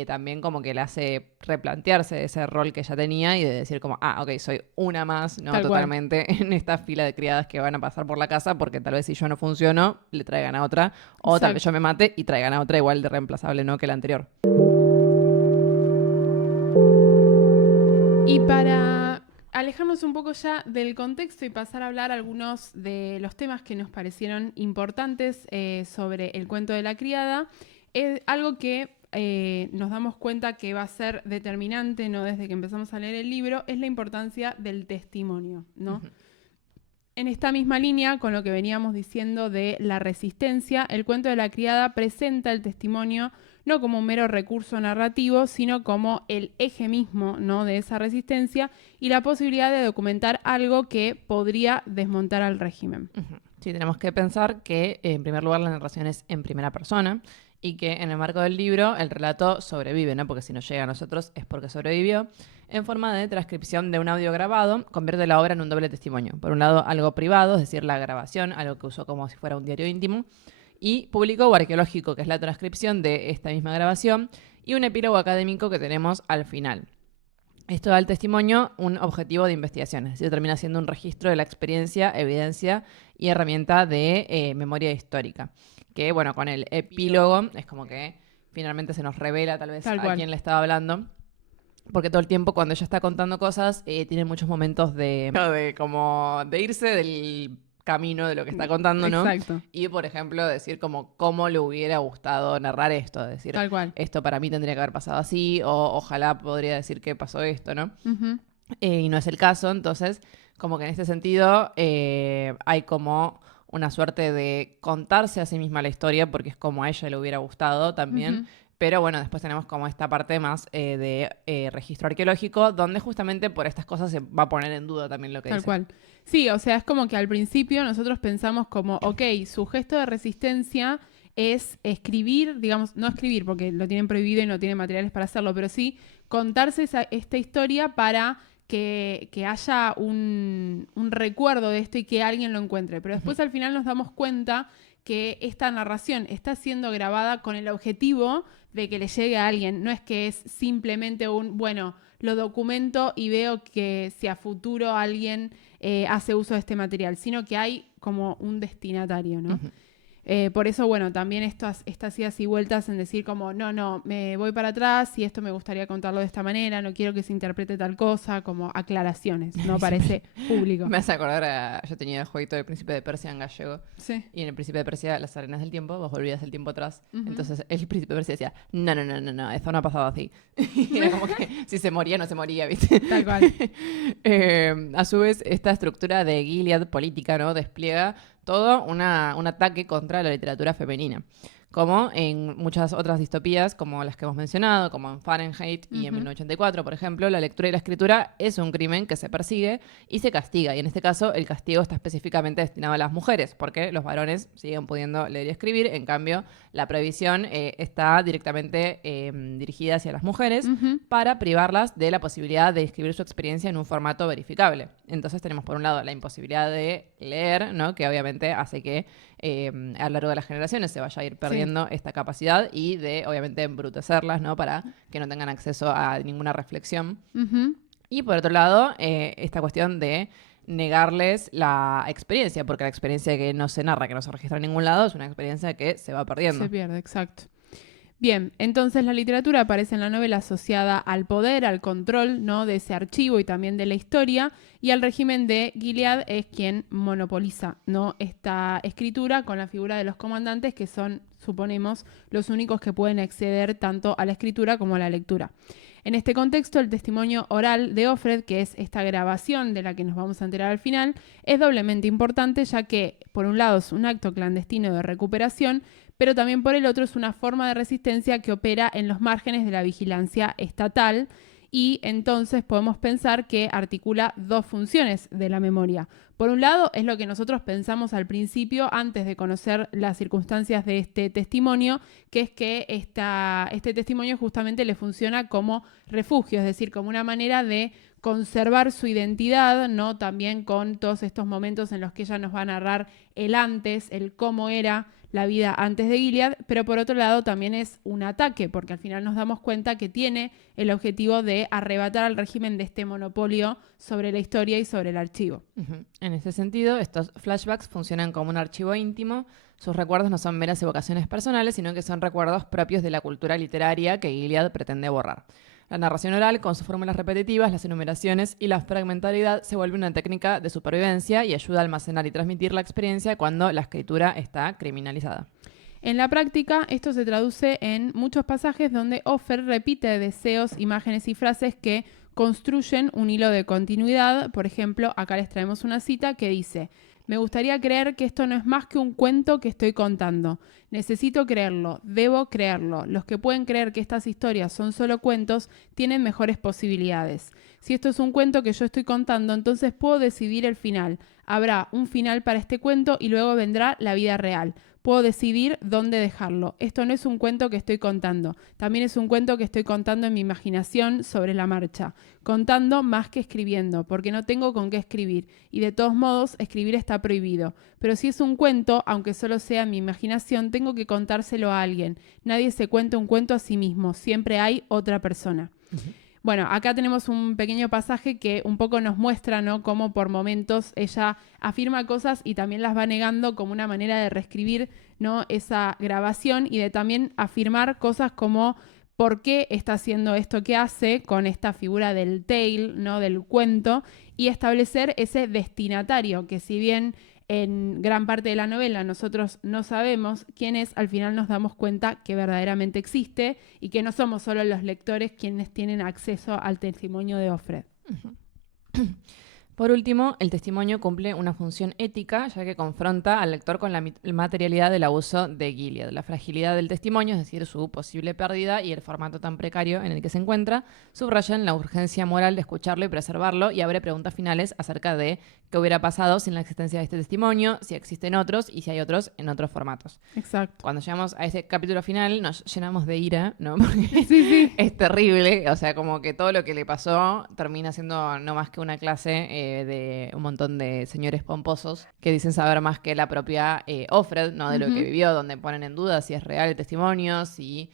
también como que le hace replantearse ese rol que ella tenía y de decir como, ok, soy una más, ¿no? Tal cual. Totalmente en esta fila de criadas que van a pasar por la casa porque tal vez si yo no funciono, le traigan a otra, o tal vez yo me mate y traigan a otra igual de reemplazable, ¿no? Que la anterior. Y para alejarnos un poco ya del contexto y pasar a hablar algunos de los temas que nos parecieron importantes sobre el cuento de la criada, es algo que nos damos cuenta que va a ser determinante, ¿no? Desde que empezamos a leer el libro, es la importancia del testimonio, ¿no? Uh-huh. En esta misma línea, con lo que veníamos diciendo de la resistencia, el cuento de la criada presenta el testimonio no como un mero recurso narrativo, sino como el eje mismo, ¿no? de esa resistencia y la posibilidad de documentar algo que podría desmontar al régimen. Uh-huh. Sí, tenemos que pensar que, en primer lugar, la narración es en primera persona y que en el marco del libro el relato sobrevive, ¿no? Porque si nos llega a nosotros es porque sobrevivió. En forma de transcripción de un audio grabado, convierte la obra en un doble testimonio. Por un lado, algo privado, es decir, la grabación, algo que usó como si fuera un diario íntimo, y público o arqueológico, que es la transcripción de esta misma grabación, y un epílogo académico que tenemos al final. Esto da al testimonio un objetivo de investigación, es decir, termina siendo un registro de la experiencia, evidencia y herramienta de memoria histórica. Que, bueno, con el epílogo es como que finalmente se nos revela tal vez a quién le estaba hablando. Porque todo el tiempo cuando ella está contando cosas, tiene muchos momentos de irse del camino de lo que está contando, ¿no? Exacto. Y, por ejemplo, decir como cómo le hubiera gustado narrar esto. Decir, tal cual. Esto para mí tendría que haber pasado así, o ojalá podría decir que pasó esto, ¿no? Uh-huh. Y no es el caso, entonces, como que en este sentido hay como una suerte de contarse a sí misma la historia, porque es como a ella le hubiera gustado también. Uh-huh. Pero bueno, después tenemos como esta parte más de registro arqueológico, donde justamente por estas cosas se va a poner en duda también lo que dice. Tal cual. Sí, o sea, es como que al principio nosotros pensamos como, ok, su gesto de resistencia es escribir, digamos, no escribir porque lo tienen prohibido y no tienen materiales para hacerlo, pero sí contarse esta historia para que haya un recuerdo de esto y que alguien lo encuentre. Pero después al final nos damos cuenta que esta narración está siendo grabada con el objetivo de que le llegue a alguien. No es que es simplemente lo documento y veo que si a futuro alguien hace uso de este material, sino que hay como un destinatario, ¿no? Uh-huh. Por eso, también estas idas y vueltas en decir como, no, me voy para atrás y esto me gustaría contarlo de esta manera, no quiero que se interprete tal cosa, como aclaraciones, no parece público. Me hace acordar yo tenía el jueguito del Príncipe de Persia en gallego. Sí. Y en el Príncipe de Persia, las arenas del tiempo, vos volvías el tiempo atrás. Uh-huh. Entonces el Príncipe de Persia decía, no, esto no ha pasado así. Y era como que si se moría, no se moría, ¿viste? Tal cual. A su vez, esta estructura de Gilead política, ¿no? Despliega todo un ataque contra la literatura femenina. Como en muchas otras distopías, como las que hemos mencionado, como en Fahrenheit y en 1984, por ejemplo, la lectura y la escritura es un crimen que se persigue y se castiga. Y en este caso, el castigo está específicamente destinado a las mujeres, porque los varones siguen pudiendo leer y escribir. En cambio, la prohibición está directamente dirigida hacia las mujeres para privarlas de la posibilidad de escribir su experiencia en un formato verificable. Entonces tenemos, por un lado, la imposibilidad de leer, ¿no? Que obviamente hace que a lo largo de las generaciones se vaya a ir perdiendo esta capacidad y de, obviamente, embrutecerlas, ¿no? Para que no tengan acceso a ninguna reflexión. Uh-huh. Y por otro lado, esta cuestión de negarles la experiencia, porque la experiencia que no se narra, que no se registra en ningún lado, es una experiencia que se va perdiendo. Se pierde, exacto. Bien, entonces la literatura aparece en la novela asociada al poder, al control, ¿no? de ese archivo y también de la historia, y al régimen de Gilead es quien monopoliza, ¿no? esta escritura con la figura de los comandantes, que son, suponemos, los únicos que pueden acceder tanto a la escritura como a la lectura. En este contexto, el testimonio oral de Offred, que es esta grabación de la que nos vamos a enterar al final, es doblemente importante, ya que, por un lado, es un acto clandestino de recuperación, pero también por el otro es una forma de resistencia que opera en los márgenes de la vigilancia estatal y entonces podemos pensar que articula dos funciones de la memoria. Por un lado, es lo que nosotros pensamos al principio antes de conocer las circunstancias de este testimonio, que es que este testimonio justamente le funciona como refugio, es decir, como una manera de conservar su identidad, ¿no? También con todos estos momentos en los que ella nos va a narrar el antes, el cómo era la vida antes de Gilead, pero por otro lado también es un ataque, porque al final nos damos cuenta que tiene el objetivo de arrebatar al régimen de este monopolio sobre la historia y sobre el archivo. En ese sentido, estos flashbacks funcionan como un archivo íntimo. Sus recuerdos no son meras evocaciones personales, sino que son recuerdos propios de la cultura literaria que Gilead pretende borrar. La narración oral, con sus fórmulas repetitivas, las enumeraciones y la fragmentariedad, se vuelve una técnica de supervivencia y ayuda a almacenar y transmitir la experiencia cuando la escritura está criminalizada. En la práctica, esto se traduce en muchos pasajes donde Offer repite deseos, imágenes y frases que construyen un hilo de continuidad. Por ejemplo, acá les traemos una cita que dice: me gustaría creer que esto no es más que un cuento que estoy contando. Necesito creerlo, debo creerlo. Los que pueden creer que estas historias son solo cuentos tienen mejores posibilidades. Si esto es un cuento que yo estoy contando, entonces puedo decidir el final. Habrá un final para este cuento y luego vendrá la vida real. Puedo decidir dónde dejarlo. Esto no es un cuento que estoy contando. También es un cuento que estoy contando en mi imaginación sobre la marcha. Contando más que escribiendo, porque no tengo con qué escribir. Y de todos modos, escribir está prohibido. Pero si es un cuento, aunque solo sea mi imaginación, tengo que contárselo a alguien. Nadie se cuenta un cuento a sí mismo. Siempre hay otra persona. Bueno, acá tenemos un pequeño pasaje que un poco nos muestra, ¿no?, cómo por momentos ella afirma cosas y también las va negando como una manera de reescribir, ¿no?, esa grabación y de también afirmar cosas como por qué está haciendo esto que hace con esta figura del tale, ¿no?, del cuento, y establecer ese destinatario que, si bien en gran parte de la novela nosotros no sabemos quién es, al final nos damos cuenta que verdaderamente existe y que no somos solo los lectores quienes tienen acceso al testimonio de Offred. Por último, el testimonio cumple una función ética, ya que confronta al lector con la materialidad del abuso de Gilead. La fragilidad del testimonio, es decir, su posible pérdida y el formato tan precario en el que se encuentra, subrayan la urgencia moral de escucharlo y preservarlo, y abre preguntas finales acerca de qué hubiera pasado sin la existencia de este testimonio, si existen otros y si hay otros en otros formatos. Exacto. Cuando llegamos a ese capítulo final nos llenamos de ira, ¿no? Porque Sí. es terrible, o sea, como que todo lo que le pasó termina siendo no más que una clase de un montón de señores pomposos que dicen saber más que la propia Offred, ¿no?, de lo que vivió, donde ponen en duda si es real el testimonio, si,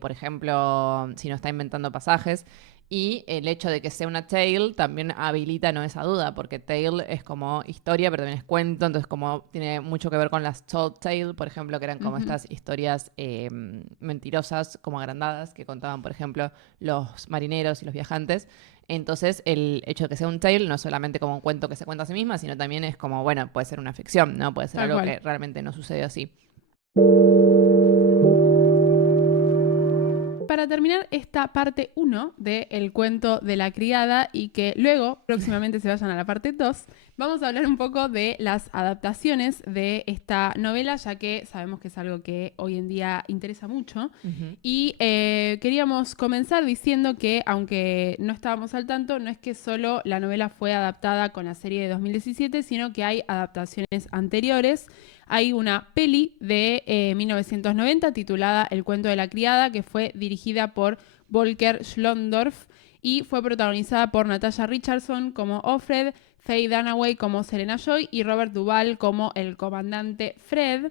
por ejemplo, si no está inventando pasajes. Y el hecho de que sea una tale también habilita, ¿no?, esa duda, porque tale es como historia, pero también es cuento, entonces como tiene mucho que ver con las told tale, por ejemplo, que eran como estas historias mentirosas, como agrandadas, que contaban, por ejemplo, los marineros y los viajantes. Entonces, el hecho de que sea un tale no es solamente como un cuento que se cuenta a sí misma, sino también es como, bueno, puede ser una ficción, ¿no? Puede ser Tal algo cual. que realmente no sucedió así. Para terminar esta parte 1 del cuento de la criada y que luego próximamente se vayan a la parte 2, vamos a hablar un poco de las adaptaciones de esta novela, ya que sabemos que es algo que hoy en día interesa mucho. Y queríamos comenzar diciendo que, aunque no estábamos al tanto, no es que solo la novela fue adaptada con la serie de 2017, sino que hay adaptaciones anteriores. Hay una peli de 1990 titulada El cuento de la criada, que fue dirigida por Volker Schlondorf y fue protagonizada por Natasha Richardson como Offred, Faye Dunaway como Serena Joy y Robert Duvall como el comandante Fred.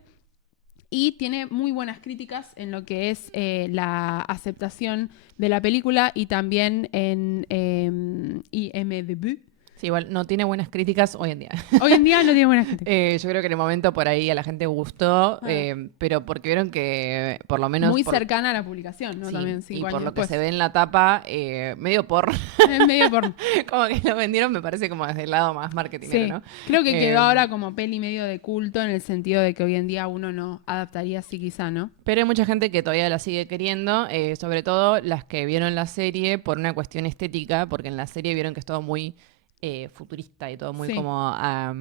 Y tiene muy buenas críticas en lo que es la aceptación de la película y también en IMDb. Sí, igual no tiene buenas críticas hoy en día. Hoy en día no tiene buenas críticas. Yo creo que en el momento por ahí a la gente gustó, pero porque vieron que por lo menos... Muy cercana a la publicación, ¿no? Sí, También y 5 por años lo que después. se ve en la tapa, medio por... Es medio por... como que lo vendieron, me parece, como desde el lado más marketingero, Sí, ¿no? creo que quedó ahora como peli medio de culto en el sentido de que hoy en día uno no adaptaría así quizá, ¿no? Pero hay mucha gente que todavía la sigue queriendo, sobre todo las que vieron la serie por una cuestión estética, porque en la serie vieron que es todo muy futurista y todo muy como a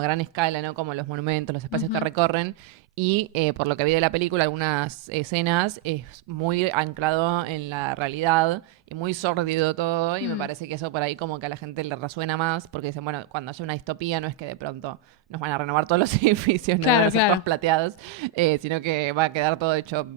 gran escala, ¿no? Como los monumentos, los espacios que recorren. Y por lo que vi de la película, algunas escenas es muy anclado en la realidad y muy sórdido todo. Y me parece que eso por ahí como que a la gente le resuena más, porque dicen, bueno, cuando haya una distopía no es que de pronto nos van a renovar todos los edificios, no van a ser todos plateados, sino que va a quedar todo hecho,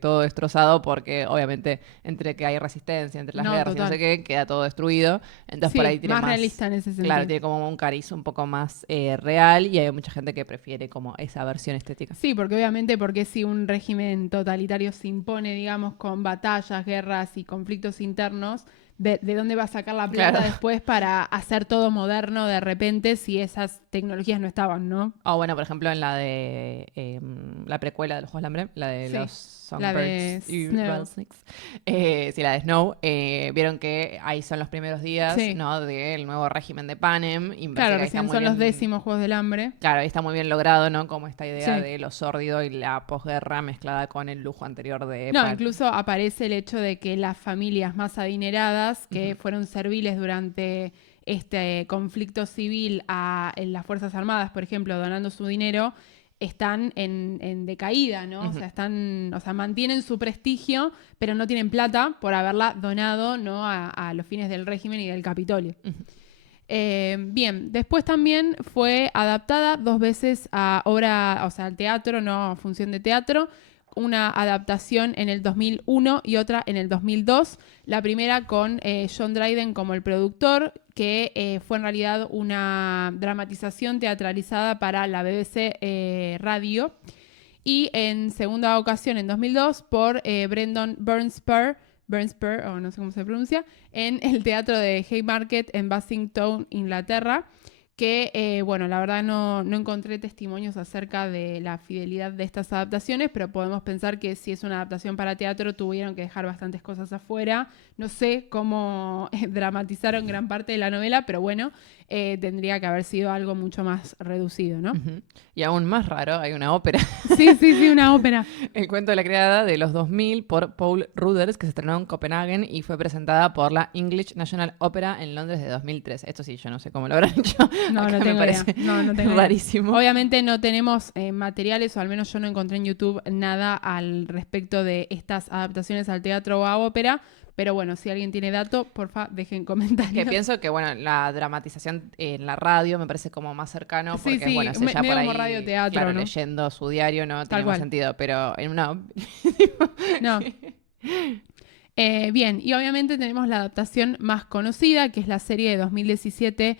todo destrozado, porque obviamente entre que hay resistencia, entre las guerras y no sé qué, queda todo destruido. Entonces por ahí tiene más realista en ese sentido. Claro, tiene como un cariz un poco más real, y hay mucha gente que prefiere como esa versión estética. Sí, porque obviamente, porque si un régimen totalitario se impone, digamos, con batallas, guerras y conflictos internos, ¿de dónde va a sacar la plata después para hacer todo moderno de repente si esas tecnologías no estaban, ¿no? O bueno, por ejemplo, en la de la precuela de los Juegos del Hambre, la de los la de Songbirds y Snow. Rattlesnakes. Sí, la de Snow. Vieron que ahí son los primeros días, Sí. ¿no? Del nuevo régimen de Panem. Y me parece Claro, que ahí está recién muy son bien, los 10º Juegos del Hambre. Claro, ahí está muy bien logrado, ¿no? Como esta idea Sí. de lo sórdido y la posguerra mezclada con el lujo anterior de No, incluso aparece el hecho de que las familias más adineradas, que Ujú. fueron serviles durante este conflicto civil en las Fuerzas Armadas, por ejemplo, donando su dinero, están en decaída, ¿no? Ujú. O sea, mantienen su prestigio, pero no tienen plata por haberla donado, ¿no? a los fines del régimen y del Capitolio. Ujú. Bien, después también fue adaptada 2 veces a obra, o sea, al teatro, no a función de teatro. Una adaptación en el 2001 y otra en el 2002. La primera con John Dryden como el productor, que fue en realidad una dramatización teatralizada para la BBC Radio. Y en segunda ocasión, en 2002, por Brendan Burnspur, o no sé cómo se pronuncia, en el Teatro de Haymarket en Basingstoke, Inglaterra, que, bueno, la verdad no encontré testimonios acerca de la fidelidad de estas adaptaciones, pero podemos pensar que si es una adaptación para teatro tuvieron que dejar bastantes cosas afuera. No sé cómo dramatizaron gran parte de la novela, pero bueno, tendría que haber sido algo mucho más reducido, ¿no? Ujú. Y aún más raro, hay una ópera. Sí, una ópera. El cuento de la criada de los 2000 por Paul Ruders, que se estrenó en Copenhague y fue presentada por la English National Opera en Londres de 2003. Esto sí, yo no sé cómo lo habrán hecho. No, Acá no tengo me parece idea. No tengo rarísimo. idea. Obviamente no tenemos materiales, o al menos yo no encontré en YouTube nada al respecto de estas adaptaciones al teatro o a ópera. Pero bueno, si alguien tiene dato, porfa, dejen comentarios. Que pienso que, bueno, la dramatización en la radio me parece como más cercano, porque, Sí, bueno, es ella medio por ahí, como radioteatro, claro, ¿no? leyendo su diario, no Tal tiene más cual. sentido, pero en una... No. Bien, y obviamente tenemos la adaptación más conocida, que es la serie de 2017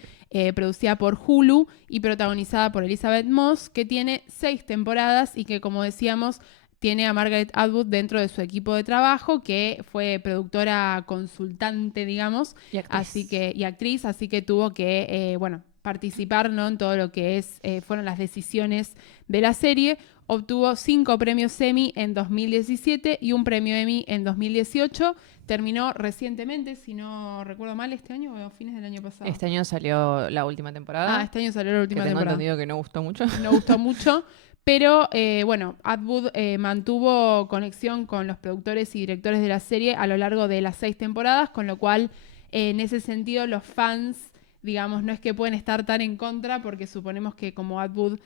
producida por Hulu y protagonizada por Elizabeth Moss, que tiene 6 temporadas y que, como decíamos, tiene a Margaret Atwood dentro de su equipo de trabajo, que fue productora consultante, digamos, Y actriz. y actriz, así que tuvo que, bueno, participar, ¿no? En todo lo que fueron las decisiones de la serie. Obtuvo 5 premios Emmy en 2017 y un premio Emmy en 2018. Terminó recientemente, si no recuerdo mal, este año o a fines del año pasado. Este año salió la última temporada. Este año salió la última que tengo temporada. entendido que no gustó mucho. No gustó mucho, pero bueno, Atwood mantuvo conexión con los productores y directores de la serie a lo largo de las 6 temporadas, con lo cual en ese sentido los fans, digamos, no es que pueden estar tan en contra, porque suponemos que como Atwood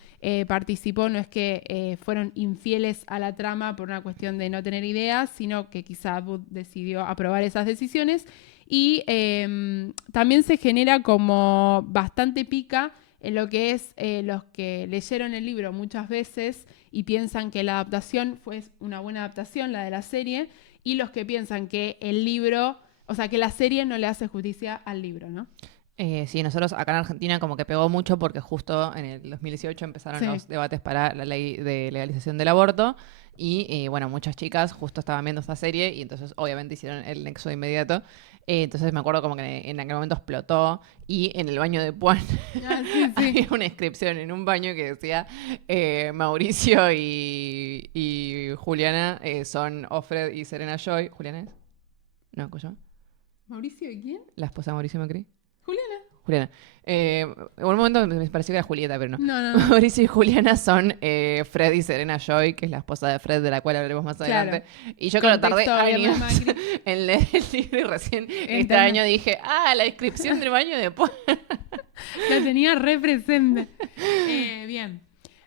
participó, no es que fueron infieles a la trama por una cuestión de no tener ideas, sino que quizá Atwood decidió aprobar esas decisiones. Y también se genera como bastante pica en lo que es los que leyeron el libro muchas veces y piensan que la adaptación fue una buena adaptación, la de la serie, y los que piensan que el libro, o sea, que la serie no le hace justicia al libro, ¿no? Sí, nosotros acá en Argentina como que pegó mucho porque justo en el 2018 empezaron los debates para la ley de legalización del aborto y bueno, muchas chicas justo estaban viendo esta serie y entonces obviamente hicieron el nexo de inmediato. Entonces me acuerdo como que en aquel momento explotó y en el baño de Puan había una inscripción en un baño que decía Mauricio y Juliana son Offred y Serena Joy. ¿Juliana es? No, ¿cómo? ¿Mauricio y quién? La esposa de Mauricio Macri. Juliana. En un momento me pareció que era Julieta, pero no. No. Mauricio y Juliana son Fred y Serena Joy, que es la esposa de Fred, de la cual hablaremos más adelante. Y yo, claro, tardé años en leer el libro y recién este año dije, la inscripción del baño de Puan. La tenía re presente. Bien.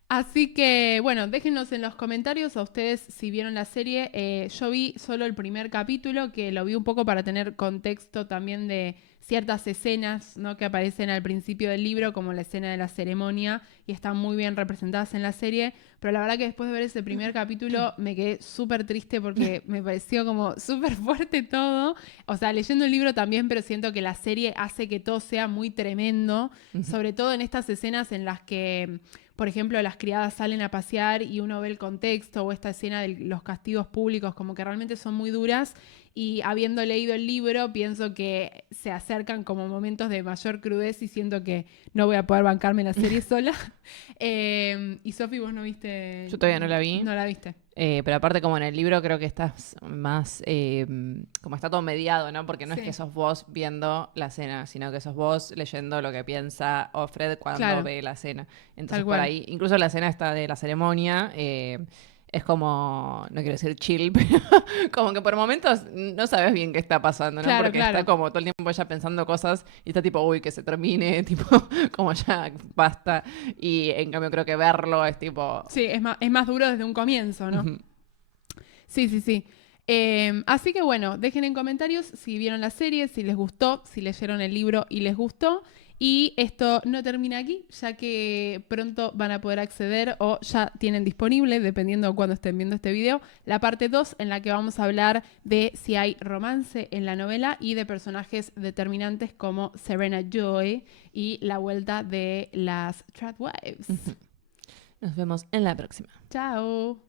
Así que, bueno, déjenos en los comentarios a ustedes si vieron la serie. Yo vi solo el primer capítulo, que lo vi un poco para tener contexto también de ciertas escenas, ¿no?, que aparecen al principio del libro, como la escena de la ceremonia, y están muy bien representadas en la serie. Pero la verdad que después de ver ese primer capítulo me quedé súper triste porque me pareció como súper fuerte todo. O sea, leyendo el libro también, pero siento que la serie hace que todo sea muy tremendo, sobre todo en estas escenas en las que, por ejemplo, las criadas salen a pasear y uno ve el contexto o esta escena de los castigos públicos, como que realmente son muy duras. Y habiendo leído el libro, pienso que se acercan como momentos de mayor crudeza y siento que no voy a poder bancarme la serie sola. Y Sofi, ¿vos no viste? Yo todavía no la vi. No la viste. Pero aparte, como en el libro, creo que estás más. Como está todo mediado, ¿no? Porque no Sí. es que sos vos viendo la escena, sino que sos vos leyendo lo que piensa Offred cuando Claro. ve la escena. Entonces, Tal por cual. ahí, incluso la escena esta de la ceremonia. Es como, no quiero decir chill, pero como que por momentos no sabes bien qué está pasando, ¿no? Claro, Porque claro. está como todo el tiempo ella pensando cosas y está tipo, uy, que se termine, tipo, como ya basta. Y en cambio creo que verlo es tipo... Sí, es más duro desde un comienzo, ¿no? Ujú. Sí, sí, sí. Así que bueno, dejen en comentarios si vieron la serie, si les gustó, si leyeron el libro y les gustó. Y esto no termina aquí, ya que pronto van a poder acceder o ya tienen disponible, dependiendo de cuándo estén viendo este video, la parte 2 en la que vamos a hablar de si hay romance en la novela y de personajes determinantes como Serena Joy y la vuelta de las Tradwives. Nos vemos en la próxima. Chao.